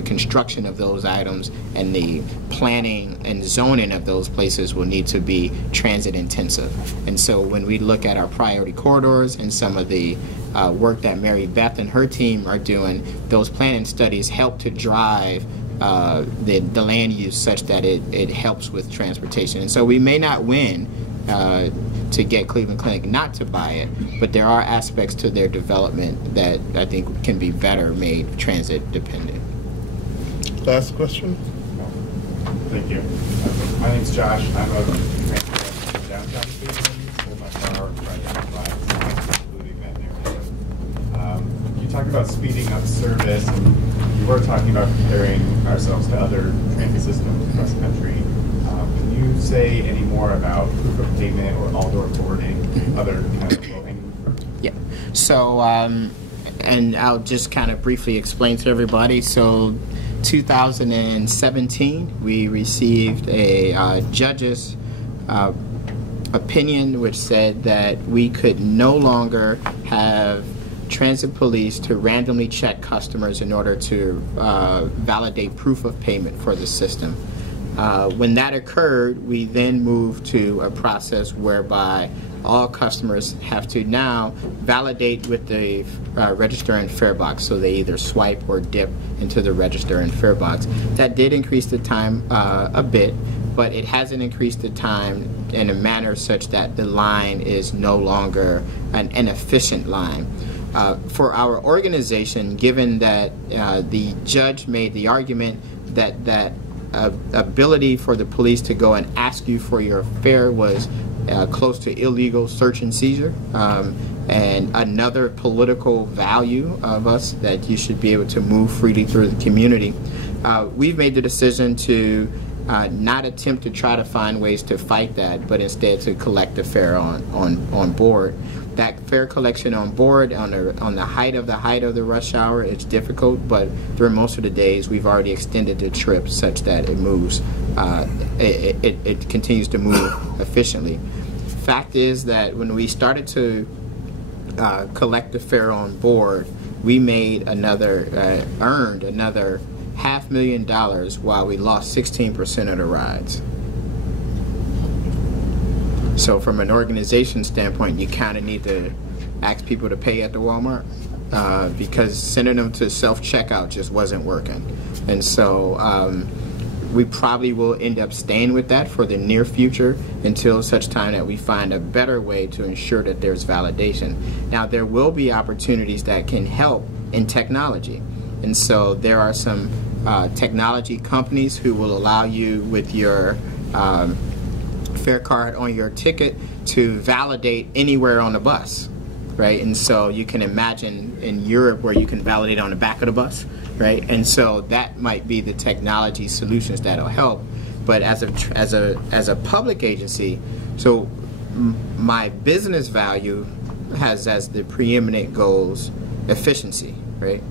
construction of those items and the planning and zoning of those places will need to be transit intensive. And so when we look at our priority corridors and some of the work that Mary Beth and her team are doing, those planning studies help to drive the land use such that it helps with transportation. And so we may not win to get Cleveland Clinic not to buy it, but there are aspects to their development that I think can be better made transit dependent. Last question. Thank you. My name's Josh. I'm a transit in downtown Cleveland, so my car right by including that neighborhood. You talked about speeding up service, and you were talking about comparing ourselves to other transit systems across the country. Can you say any more about proof of payment or all-door forwarding, other kind of low-hanging fruit? Yeah. So, and I'll just kind of briefly explain to everybody. So, 2017, we received a judge's opinion which said that we could no longer have transit police to randomly check customers in order to validate proof of payment for the system. When that occurred, we then moved to a process whereby all customers have to now validate with the register and fare box, so they either swipe or dip into the register and fare box. That did increase the time a bit, but it hasn't increased the time in a manner such that the line is no longer an inefficient line. For our organization, given that the judge made the argument that ability for the police to go and ask you for your fare was close to illegal search and seizure, and another political value of us that you should be able to move freely through the community. We've made the decision to not attempt to try to find ways to fight that, but instead to collect the fare on board. That fare collection on board on the height of the rush hour, it's difficult, but through most of the days we've already extended the trip such that it moves, it continues to move efficiently. Fact is that when we started to collect the fare on board, we made earned another $500,000 while we lost 16% of the rides. So from an organization standpoint, you kind of need to ask people to pay at the Walmart because sending them to self-checkout just wasn't working. And so we probably will end up staying with that for the near future until such time that we find a better way to ensure that there's validation. Now, there will be opportunities that can help in technology. And so there are some technology companies who will allow you with your fare card on your ticket to validate anywhere on the bus, right? And so you can imagine in Europe where you can validate on the back of the bus, right? And so that might be the technology solutions that'll help. But as a public agency, so my business value has as the preeminent goals efficiency, right?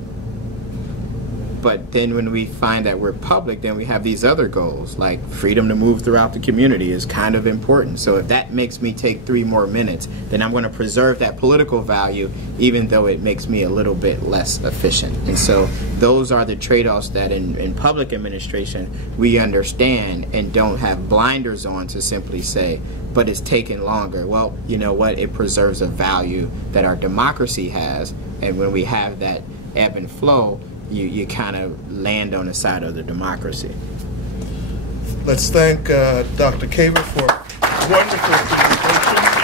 But then when we find that we're public, then we have these other goals, like freedom to move throughout the community is kind of important. So if that makes me take 3 more minutes, then I'm going to preserve that political value, even though it makes me a little bit less efficient. And so those are the trade-offs that in public administration we understand and don't have blinders on to simply say, but it's taking longer. Well, you know what? It preserves a value that our democracy has, and when we have that ebb and flow, you kind of land on the side of the democracy. Let's thank Dr. Caver for a wonderful presentation.